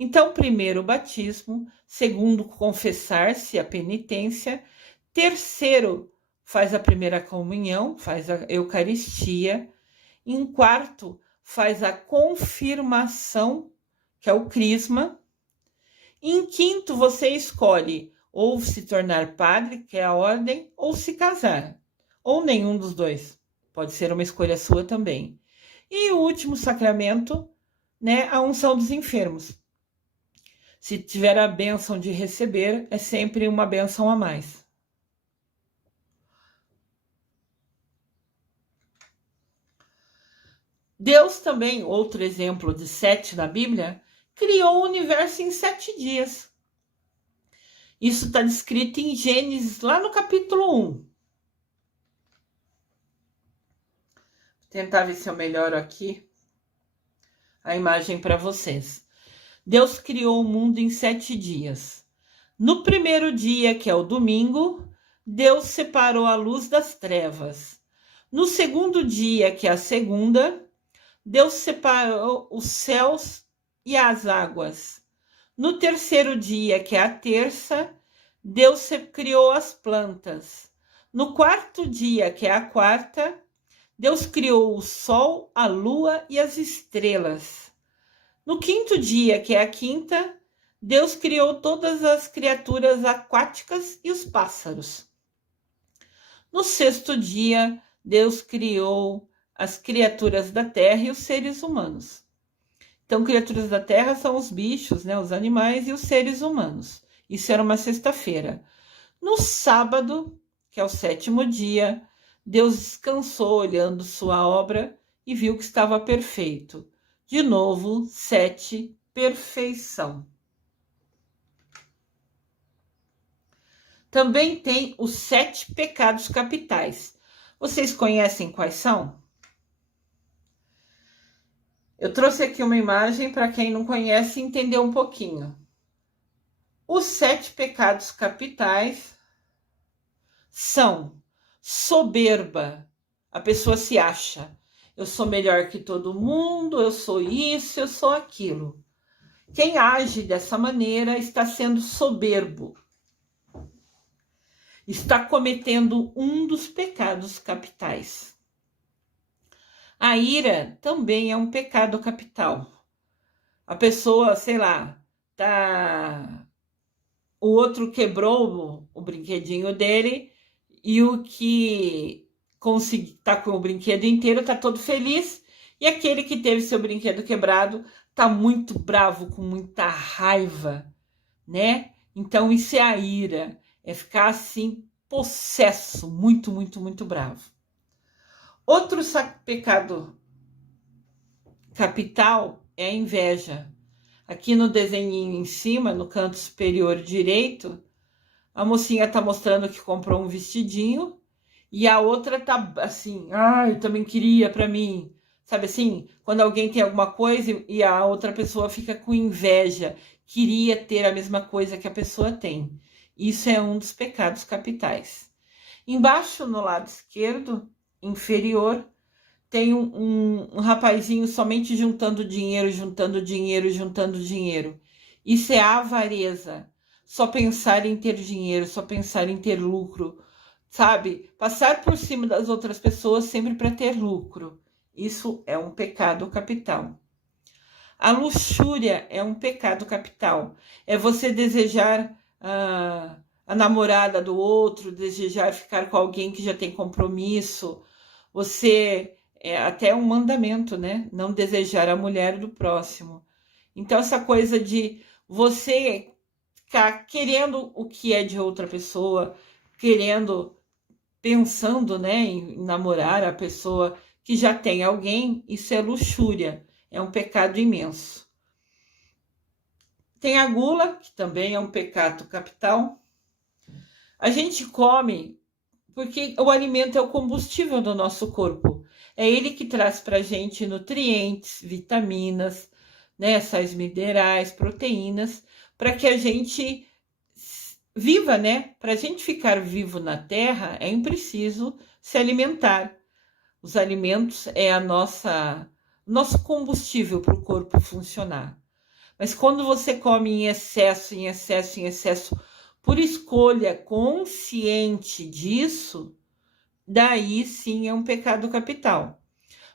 Então, primeiro o batismo, segundo confessar-se, a penitência, terceiro faz a primeira comunhão, faz a Eucaristia, em quarto faz a confirmação, que é o crisma, em quinto você escolhe ou se tornar padre, que é a ordem, ou se casar, ou nenhum dos dois, pode ser uma escolha sua também. E o último sacramento, né, a unção dos enfermos. Se tiver a bênção de receber, é sempre uma bênção a mais. Deus também, outro exemplo de 7 na Bíblia, criou o universo em 7 dias. Isso está descrito em Gênesis, lá no capítulo 1. Vou tentar ver se eu melhoro aqui a imagem para vocês. Deus criou o mundo em 7 dias. No primeiro dia, que é o domingo, Deus separou a luz das trevas. No segundo dia, que é a segunda, Deus separou os céus e as águas. No terceiro dia, que é a terça, Deus criou as plantas. No quarto dia, que é a quarta, Deus criou o sol, a lua e as estrelas. No quinto dia, que é a quinta, Deus criou todas as criaturas aquáticas e os pássaros. No sexto dia, Deus criou as criaturas da terra e os seres humanos. Então, criaturas da terra são os bichos, né, os animais e os seres humanos. Isso era uma sexta-feira. No sábado, que é o sétimo dia, Deus descansou olhando sua obra e viu que estava perfeito. De novo, 7, perfeição. Também tem os 7 pecados capitais. Vocês conhecem quais são? Eu trouxe aqui uma imagem para quem não conhece entender um pouquinho. Os 7 pecados capitais são soberba. A pessoa se acha. Eu sou melhor que todo mundo, eu sou isso, eu sou aquilo. Quem age dessa maneira está sendo soberbo. Está cometendo um dos pecados capitais. A ira também é um pecado capital. A pessoa, sei lá, o outro quebrou o brinquedinho dele e o que tá com o brinquedo inteiro tá todo feliz, e aquele que teve seu brinquedo quebrado tá muito bravo, com muita raiva, né? Então isso é a ira, é ficar assim possesso, muito, muito, muito bravo. Outro pecado capital é a inveja. Aqui no desenho em cima, no canto superior direito, a mocinha tá mostrando que comprou um vestidinho e a outra tá assim, eu também queria para mim. Sabe assim, quando alguém tem alguma coisa e a outra pessoa fica com inveja, queria ter a mesma coisa que a pessoa tem. Isso é um dos pecados capitais. Embaixo, no lado esquerdo, inferior, tem um rapazinho somente juntando dinheiro, juntando dinheiro, juntando dinheiro. Isso é avareza. Só pensar em ter dinheiro, só pensar em ter lucro, sabe? Passar por cima das outras pessoas sempre para ter lucro. Isso é um pecado capital. A luxúria é um pecado capital. É você desejar a namorada do outro, desejar ficar com alguém que já tem compromisso. Você é até um mandamento, né? Não desejar a mulher do próximo. Então, essa coisa de você ficar querendo o que é de outra pessoa, pensando, né, em namorar a pessoa que já tem alguém, isso é luxúria, é um pecado imenso. Tem a gula, que também é um pecado capital. A gente come porque o alimento é o combustível do nosso corpo. É ele que traz para a gente nutrientes, vitaminas, né, sais minerais, proteínas, para que a gente viva, né? Para a gente ficar vivo na Terra, é preciso se alimentar. Os alimentos é nosso combustível para o corpo funcionar. Mas quando você come em excesso, em excesso, em excesso, por escolha consciente disso, daí sim é um pecado capital.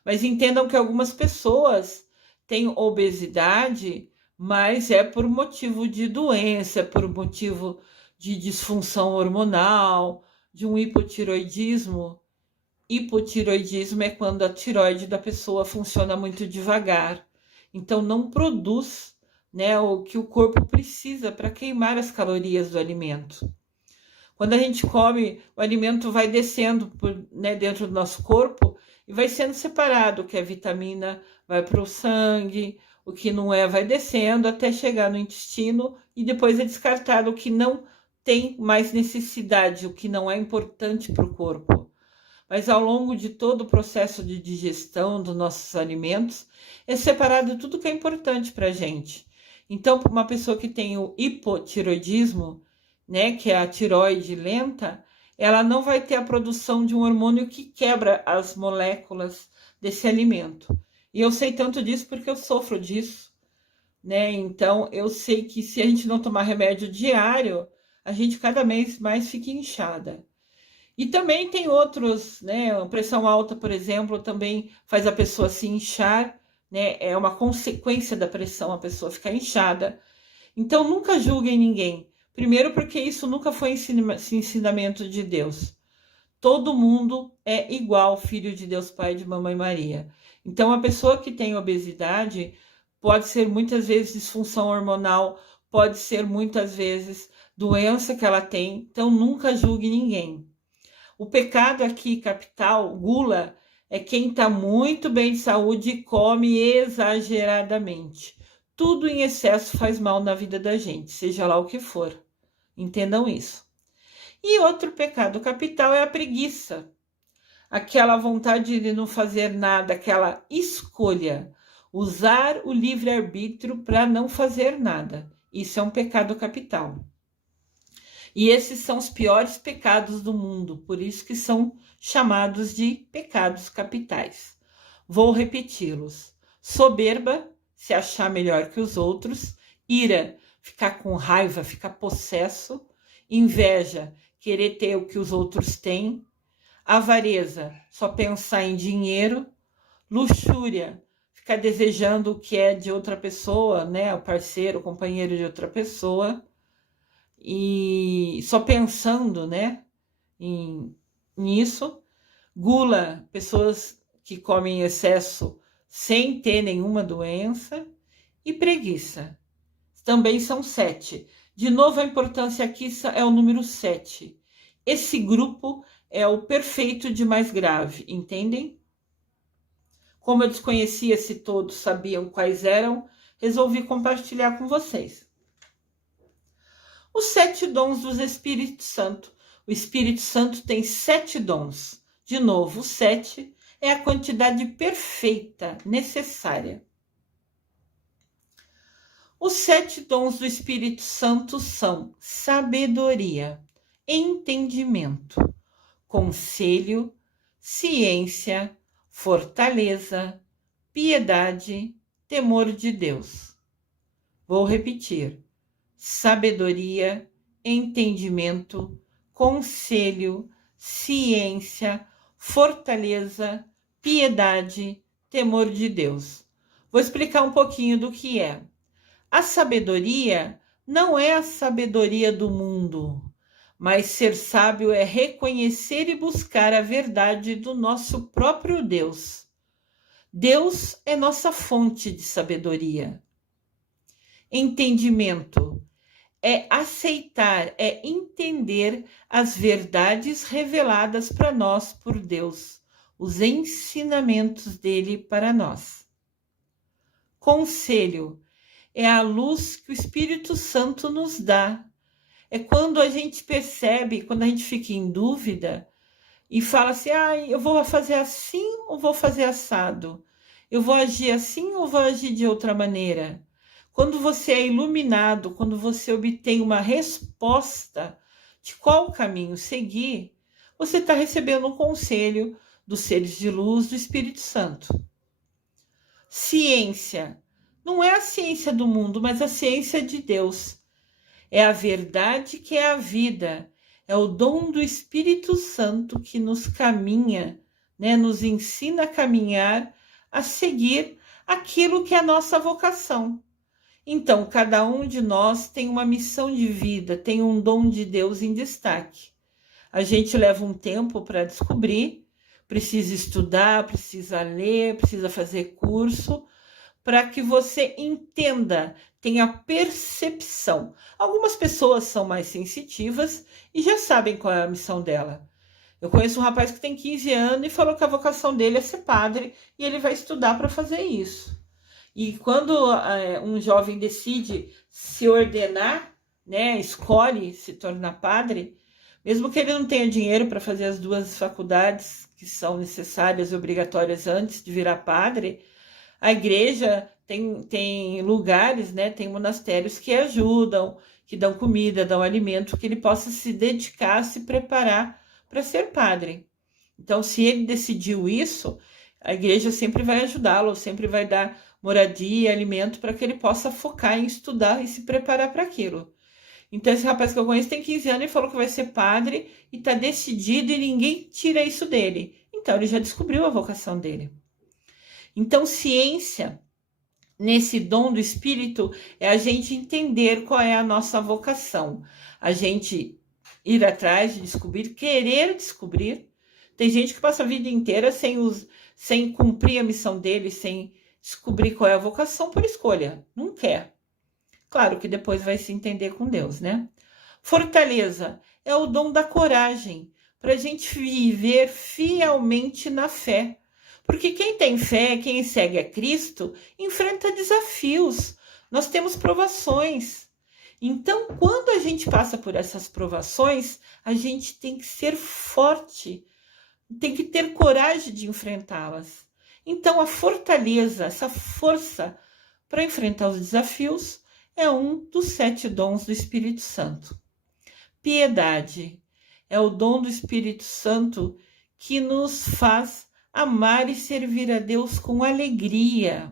Mas entendam que algumas pessoas têm obesidade, mas é por motivo de doença, é por motivo de disfunção hormonal, de um hipotiroidismo. Hipotiroidismo é quando a tiroide da pessoa funciona muito devagar. Então não produz, né, o que o corpo precisa para queimar as calorias do alimento. Quando a gente come, o alimento vai descendo dentro do nosso corpo e vai sendo separado, o que é vitamina vai para o sangue, o que não é vai descendo até chegar no intestino e depois é descartado o que não tem mais necessidade, o que não é importante para o corpo. Mas ao longo de todo o processo de digestão dos nossos alimentos, é separado tudo que é importante para a gente. Então, para uma pessoa que tem o hipotiroidismo, né, que é a tiroide lenta, ela não vai ter a produção de um hormônio que quebra as moléculas desse alimento. E eu sei tanto disso porque eu sofro disso, né? Então, eu sei que se a gente não tomar remédio diário, a gente cada mês mais fica inchada. E também tem outros, né? A pressão alta, por exemplo, também faz a pessoa se inchar, né? É uma consequência da pressão, a pessoa ficar inchada. Então, nunca julguem ninguém. Primeiro, porque isso nunca foi ensinamento de Deus. Todo mundo é igual, filho de Deus Pai e de Mamãe Maria. Então, a pessoa que tem obesidade pode ser muitas vezes disfunção hormonal, pode ser muitas vezes doença que ela tem. Então, nunca julgue ninguém. O pecado aqui, capital, gula, é quem está muito bem de saúde e come exageradamente. Tudo em excesso faz mal na vida da gente, seja lá o que for. Entendam isso. E outro pecado capital é a preguiça. Aquela vontade de não fazer nada, aquela escolha. Usar o livre-arbítrio para não fazer nada. Isso é um pecado capital. E esses são os piores pecados do mundo, por isso que são chamados de pecados capitais. Vou repeti-los. Soberba, se achar melhor que os outros. Ira, ficar com raiva, ficar possesso. Inveja, querer ter o que os outros têm. Avareza, só pensar em dinheiro. Luxúria, ficar desejando o que é de outra pessoa, né? O parceiro, o companheiro de outra pessoa. E só pensando, né, nisso. Gula, pessoas que comem em excesso sem ter nenhuma doença. E preguiça, também são 7. De novo, a importância aqui é o número 7. Esse grupo é o perfeito de mais grave, entendem? Como eu desconhecia se todos sabiam quais eram, resolvi compartilhar com vocês. Os 7 dons do Espírito Santo. O Espírito Santo tem 7 dons. De novo, o 7 é a quantidade perfeita, necessária. Os 7 dons do Espírito Santo são sabedoria, entendimento, conselho, ciência, fortaleza, piedade, temor de Deus. Vou repetir. Sabedoria, entendimento, conselho, ciência, fortaleza, piedade, temor de Deus. Vou explicar um pouquinho do que é. A sabedoria não é a sabedoria do mundo, mas ser sábio é reconhecer e buscar a verdade do nosso próprio Deus. Deus é nossa fonte de sabedoria. Entendimento é aceitar, é entender as verdades reveladas para nós por Deus, os ensinamentos dele para nós. Conselho é a luz que o Espírito Santo nos dá. É quando a gente percebe, quando a gente fica em dúvida e fala assim, eu vou fazer assim ou vou fazer assado? Eu vou agir assim ou vou agir de outra maneira? Quando você é iluminado, quando você obtém uma resposta de qual caminho seguir, você está recebendo um conselho dos seres de luz do Espírito Santo. Ciência. Não é a ciência do mundo, mas a ciência de Deus. É a verdade que é a vida. É o dom do Espírito Santo que nos caminha, né? Nos ensina a caminhar, a seguir aquilo que é a nossa vocação. Então, cada um de nós tem uma missão de vida, tem um dom de Deus em destaque. A gente leva um tempo para descobrir, precisa estudar, precisa ler, precisa fazer curso, para que você entenda, tenha percepção. Algumas pessoas são mais sensitivas e já sabem qual é a missão dela. Eu conheço um rapaz que tem 15 anos e falou que a vocação dele é ser padre e ele vai estudar para fazer isso. E quando um jovem decide se ordenar, né, escolhe se tornar padre, mesmo que ele não tenha dinheiro para fazer as 2 faculdades que são necessárias e obrigatórias antes de virar padre, a igreja tem lugares, né, tem monastérios que ajudam, que dão comida, dão alimento, que ele possa se dedicar, se preparar para ser padre. Então, se ele decidiu isso, a igreja sempre vai ajudá-lo, sempre vai dar moradia e alimento para que ele possa focar em estudar e se preparar para aquilo. Então, esse rapaz que eu conheço tem 15 anos e falou que vai ser padre e está decidido e ninguém tira isso dele. Então, ele já descobriu a vocação dele. Então, ciência, nesse dom do Espírito, é a gente entender qual é a nossa vocação. A gente ir atrás de descobrir, querer descobrir. Tem gente que passa a vida inteira sem cumprir a missão dele, sem descobrir qual é a vocação por escolha. Não quer. Claro que depois vai se entender com Deus, né? Fortaleza é o dom da coragem para a gente viver fielmente na fé. Porque quem tem fé, quem segue a Cristo, enfrenta desafios. Nós temos provações. Então, quando a gente passa por essas provações, a gente tem que ser forte, tem que ter coragem de enfrentá-las. Então, a fortaleza, essa força para enfrentar os desafios, é um dos 7 dons do Espírito Santo. Piedade é o dom do Espírito Santo que nos faz amar e servir a Deus com alegria.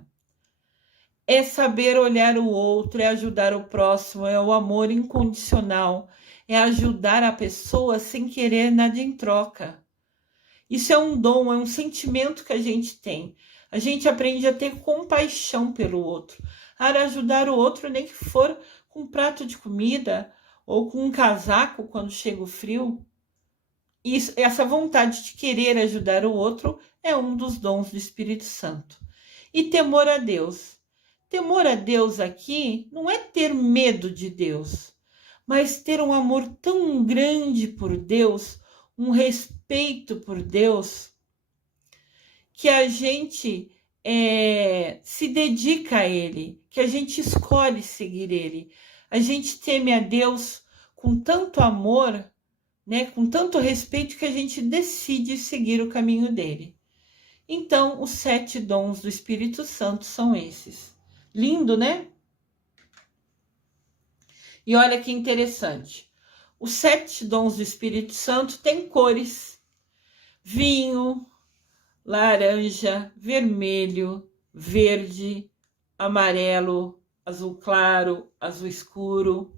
É saber olhar o outro, é ajudar o próximo, é o amor incondicional, é ajudar a pessoa sem querer nada em troca. Isso é um dom, é um sentimento que a gente tem. A gente aprende a ter compaixão pelo outro, a ajudar o outro, nem que for com um prato de comida ou com um casaco quando chega o frio. Isso, essa vontade de querer ajudar o outro é um dos dons do Espírito Santo. E temor a Deus. Temor a Deus aqui não é ter medo de Deus, mas ter um amor tão grande por Deus, um respeito por Deus, que a gente se dedica a Ele, que a gente escolhe seguir Ele. A gente teme a Deus com tanto amor, né, com tanto respeito, que a gente decide seguir o caminho dele. Então, os 7 dons do Espírito Santo são esses. Lindo, né? E olha que interessante. Os 7 dons do Espírito Santo têm cores: vinho, laranja, vermelho, verde, amarelo, azul claro, azul escuro,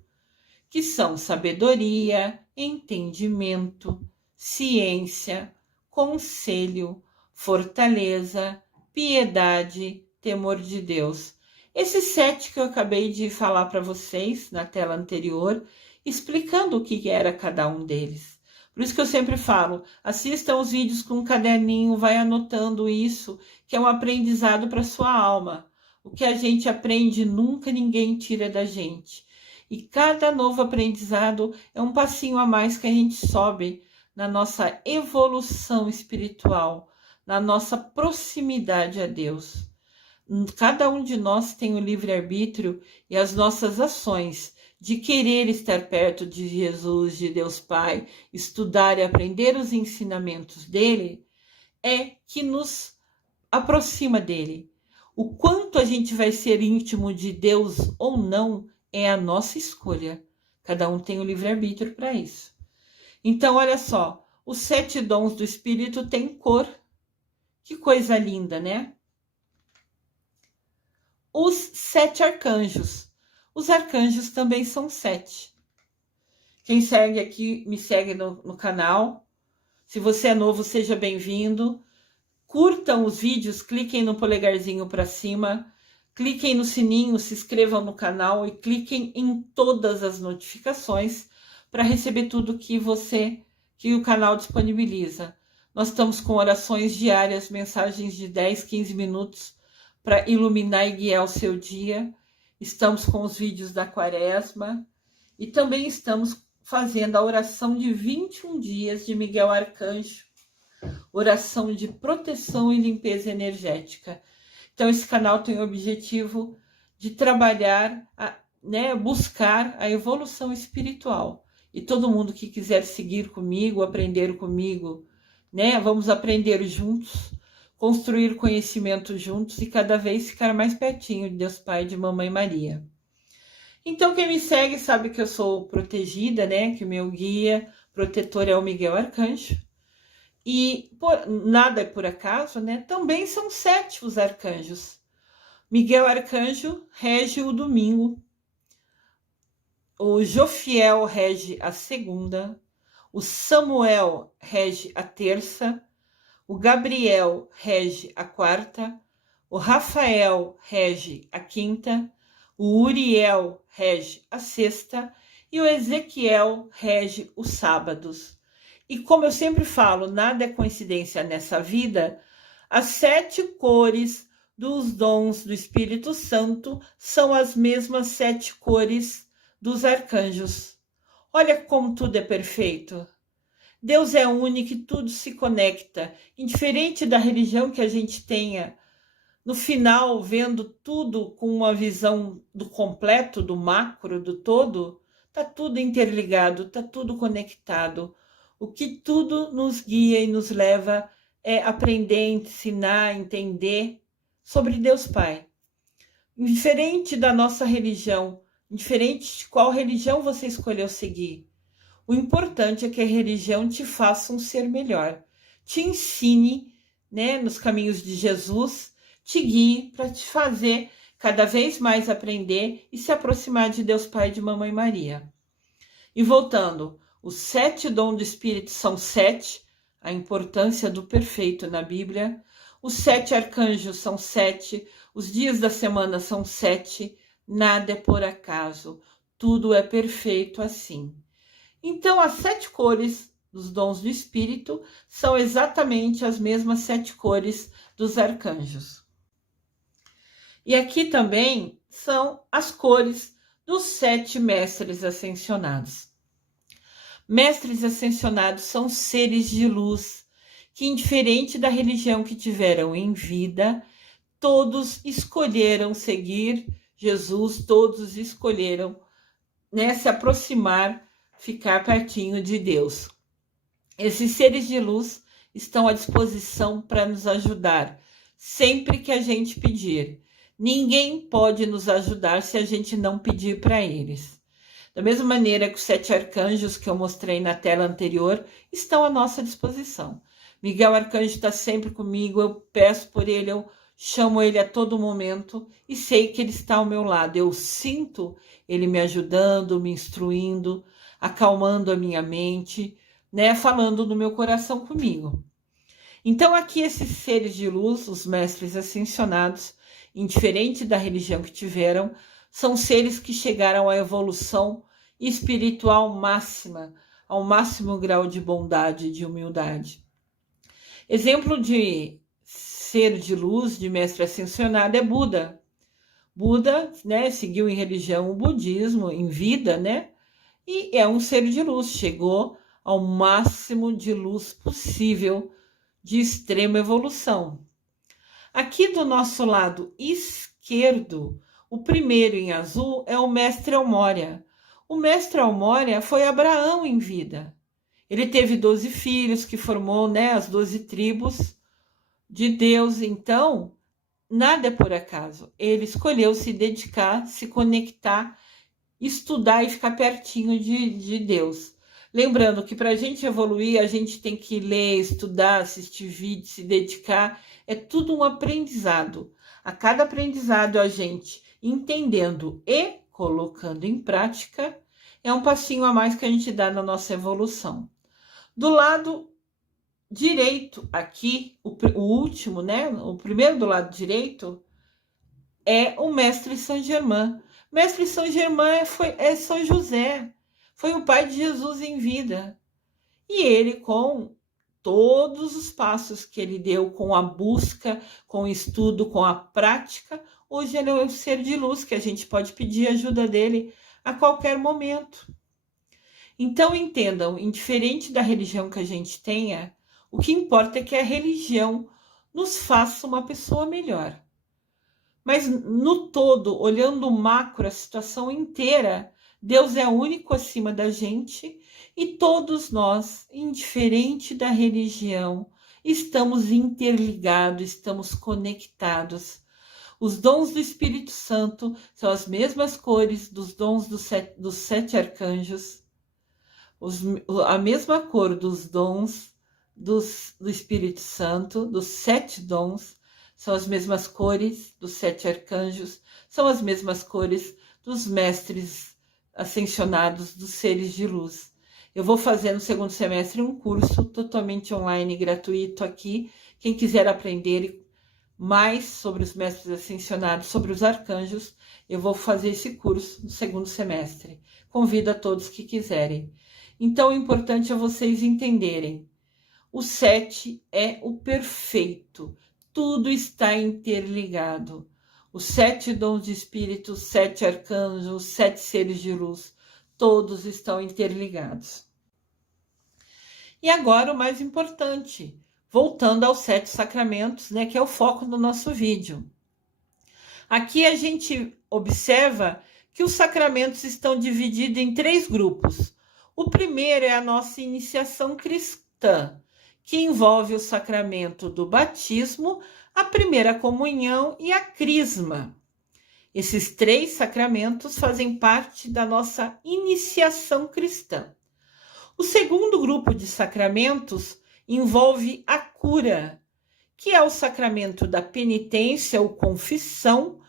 que são sabedoria, entendimento, ciência, conselho, fortaleza, piedade, temor de Deus. Esses 7 que eu acabei de falar para vocês na tela anterior, explicando o que era cada um deles. Por isso que eu sempre falo, assistam os vídeos com um caderninho, vai anotando isso, que é um aprendizado para sua alma. O que a gente aprende nunca ninguém tira da gente. E cada novo aprendizado é um passinho a mais que a gente sobe na nossa evolução espiritual, na nossa proximidade a Deus. Cada um de nós tem o livre-arbítrio e as nossas ações de querer estar perto de Jesus, de Deus Pai, estudar e aprender os ensinamentos dele, é que nos aproxima dele. O quanto a gente vai ser íntimo de Deus ou não é a nossa escolha. Cada um tem o livre-arbítrio para isso. Então, olha só, os 7 dons do Espírito têm cor. Que coisa linda, né? Os 7 arcanjos. Os arcanjos também são 7. Quem segue aqui, me segue no canal. Se você é novo, seja bem-vindo. Curtam os vídeos, cliquem no polegarzinho para cima, cliquem no sininho, se inscrevam no canal e cliquem em todas as notificações para receber tudo que o canal disponibiliza. Nós estamos com orações diárias, mensagens de 10, 15 minutos para iluminar e guiar o seu dia. Estamos com os vídeos da Quaresma e também estamos fazendo a oração de 21 dias de Miguel Arcanjo, oração de proteção e limpeza energética. Então, esse canal tem o objetivo de trabalhar, buscar a evolução espiritual. E todo mundo que quiser seguir comigo, aprender comigo, vamos aprender juntos, construir conhecimento juntos e cada vez ficar mais pertinho de Deus Pai e de Mamãe Maria. Então, quem me segue sabe que eu sou protegida, que o meu guia protetor é o Miguel Arcanjo. E nada é por acaso, Também são 7 os arcanjos. Miguel Arcanjo rege o domingo. o Jofiel rege a segunda, o Samuel rege a terça, o Gabriel rege a quarta, o Rafael rege a quinta, o Uriel rege a sexta e o Ezequiel rege os sábados. E como eu sempre falo, nada é coincidência nessa vida, as 7 cores dos dons do Espírito Santo são as mesmas 7 cores dos arcanjos. Olha como tudo é perfeito. Deus é único e tudo se conecta, indiferente da religião que a gente tenha. No final, vendo tudo com uma visão do completo, do macro, do todo, está tudo interligado, está tudo conectado. O que tudo nos guia e nos leva é aprender, ensinar, entender sobre Deus Pai. Indiferente da nossa religião, indiferente de qual religião você escolheu seguir, o importante é que a religião te faça um ser melhor, te ensine, né, nos caminhos de Jesus, te guie para te fazer cada vez mais aprender e se aproximar de Deus Pai e de Mamãe Maria. E voltando, os 7 dons do Espírito são 7, a importância do perfeito na Bíblia. Os 7 arcanjos são 7, os dias da semana são 7, nada é por acaso, tudo é perfeito assim. Então, as 7 cores dos dons do Espírito são exatamente as mesmas 7 cores dos arcanjos. E aqui também são as cores dos 7 mestres ascensionados. Mestres ascensionados são seres de luz que, indiferente da religião que tiveram em vida, todos escolheram seguir Jesus, todos escolheram, né, se aproximar, ficar pertinho de Deus. Esses seres de luz estão à disposição para nos ajudar, sempre que a gente pedir. Ninguém pode nos ajudar se a gente não pedir para eles. Da mesma maneira que os 7 arcanjos que eu mostrei na tela anterior estão à nossa disposição. Miguel Arcanjo está sempre comigo, eu peço por ele, eu chamo ele a todo momento e sei que ele está ao meu lado. Eu sinto ele me ajudando, me instruindo, acalmando a minha mente, né, falando no meu coração comigo. Então aqui esses seres de luz, os mestres ascensionados, indiferente da religião que tiveram, são seres que chegaram à evolução espiritual máxima, ao máximo grau de bondade e de humildade. Exemplo de ser de luz, de mestre ascensionado, é Buda. Buda, né, seguiu em religião o budismo, em vida, né? E é um ser de luz, chegou ao máximo de luz possível, de extrema evolução. Aqui do nosso lado esquerdo, o primeiro em azul é o mestre Almória. O mestre Almória foi Abraão em vida. Ele teve 12 filhos, que formou, né, as 12 tribos de Deus. Então, nada é por acaso. Ele escolheu se dedicar, se conectar, estudar e ficar pertinho de Deus. Lembrando que para a gente evoluir, a gente tem que ler, estudar, assistir vídeos, se dedicar. É tudo um aprendizado. A cada aprendizado, a gente entendendo e colocando em prática, é um passinho a mais que a gente dá na nossa evolução. Do lado direito aqui, o último, né? O primeiro do lado direito é o mestre Saint Germain. Mestre Saint Germain é São José, foi o pai de Jesus em vida. E ele, com todos os passos que ele deu, com a busca, com o estudo, com a prática, hoje ele é um ser de luz que a gente pode pedir ajuda dele a qualquer momento. Então entendam, indiferente da religião que a gente tenha, o que importa é que a religião nos faça uma pessoa melhor. Mas no todo, olhando o macro, a situação inteira, Deus é único acima da gente e todos nós, indiferente da religião, estamos interligados, estamos conectados. Os dons do Espírito Santo são as mesmas cores dos dons dos 7 arcanjos, a mesma cor dos dons do Espírito Santo, dos 7 dons, são as mesmas cores dos 7 arcanjos, são as mesmas cores dos mestres ascensionados, dos seres de luz. Eu vou fazer no segundo semestre um curso totalmente online, gratuito aqui. Quem quiser aprender mais sobre os mestres ascensionados, sobre os arcanjos, eu vou fazer esse curso no segundo semestre. Convido a todos que quiserem. Então, o importante é vocês entenderem. O 7 é o perfeito. Tudo está interligado. Os 7 dons de espírito, 7 arcanjos, 7 seres de luz, todos estão interligados. E agora o mais importante, voltando aos 7 sacramentos, né, que é o foco do nosso vídeo. Aqui a gente observa que os sacramentos estão divididos em 3 grupos. O primeiro é a nossa iniciação cristã, que envolve o sacramento do batismo, a primeira comunhão e a crisma. Esses 3 sacramentos fazem parte da nossa iniciação cristã. O segundo grupo de sacramentos envolve a cura, que é o sacramento da penitência ou confissão,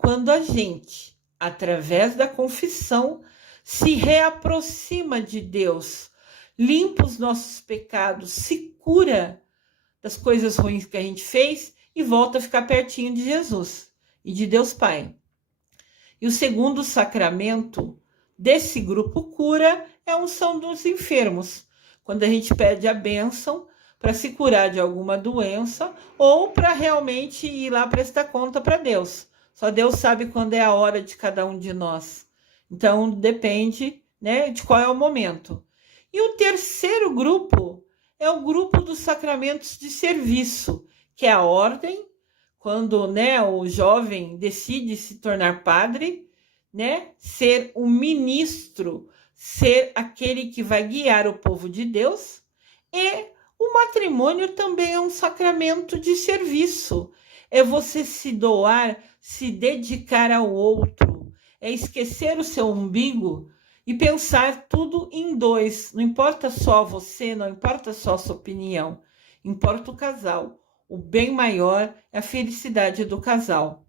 quando a gente, através da confissão, se reaproxima de Deus, limpa os nossos pecados, se cura das coisas ruins que a gente fez e volta a ficar pertinho de Jesus e de Deus Pai. E o segundo sacramento desse grupo cura é a unção dos enfermos, quando a gente pede a bênção para se curar de alguma doença ou para realmente ir lá prestar conta para Deus. Só Deus sabe quando é a hora de cada um de nós. Então, depende, né, de qual é o momento. E o terceiro grupo é o grupo dos sacramentos de serviço, que é a ordem, quando, né, o jovem decide se tornar padre, né, ser um ministro, ser aquele que vai guiar o povo de Deus. E o matrimônio também é um sacramento de serviço. É você se doar, se dedicar ao outro, é esquecer o seu umbigo e pensar tudo em 2. Não importa só você, não importa só a sua opinião, importa o casal. O bem maior é a felicidade do casal.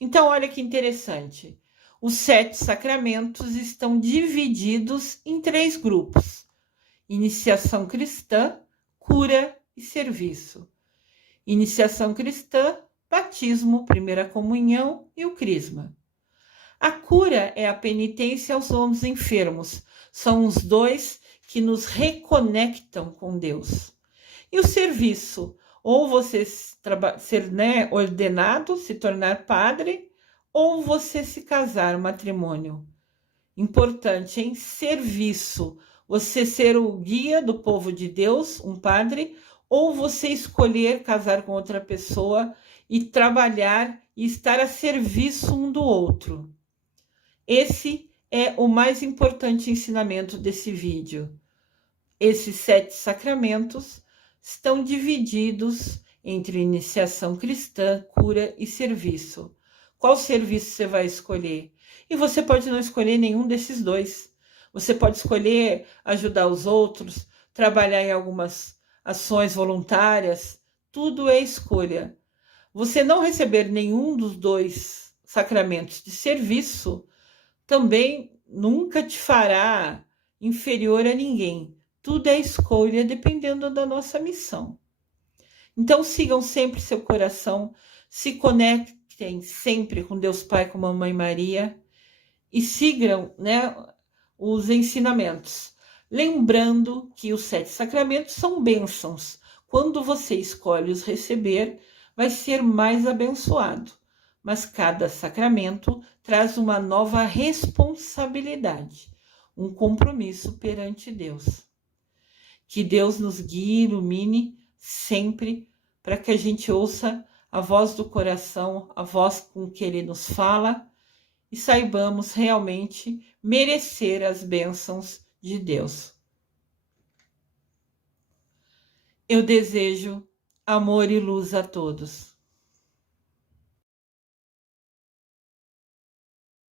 Então, olha que interessante. Os 7 sacramentos estão divididos em 3 grupos: iniciação cristã, cura e serviço. Iniciação cristã, batismo, primeira comunhão e o crisma. A cura é a penitência aos homens enfermos. São os 2 que nos reconectam com Deus. E o serviço, ou você ser, né, ordenado, se tornar padre, ou você se casar, matrimônio. Importante, hein? Serviço. Você ser o guia do povo de Deus, um padre, ou você escolher casar com outra pessoa e trabalhar e estar a serviço um do outro. Esse é o mais importante ensinamento desse vídeo. Esses 7 sacramentos estão divididos entre iniciação cristã, cura e serviço. Qual serviço você vai escolher? E você pode não escolher nenhum desses 2. Você pode escolher ajudar os outros, trabalhar em algumas ações voluntárias. Tudo é escolha. Você não receber nenhum dos 2 sacramentos de serviço também nunca te fará inferior a ninguém. Tudo é escolha dependendo da nossa missão. Então sigam sempre seu coração, se conectem sempre com Deus Pai, com a Mamãe Maria e sigam, né, os ensinamentos. Lembrando que os 7 sacramentos são bênçãos. Quando você escolhe os receber, vai ser mais abençoado. Mas cada sacramento traz uma nova responsabilidade, um compromisso perante Deus. Que Deus nos guie e ilumine sempre para que a gente ouça a voz do coração, a voz com que Ele nos fala e saibamos realmente merecer as bênçãos de Deus. Eu desejo amor e luz a todos.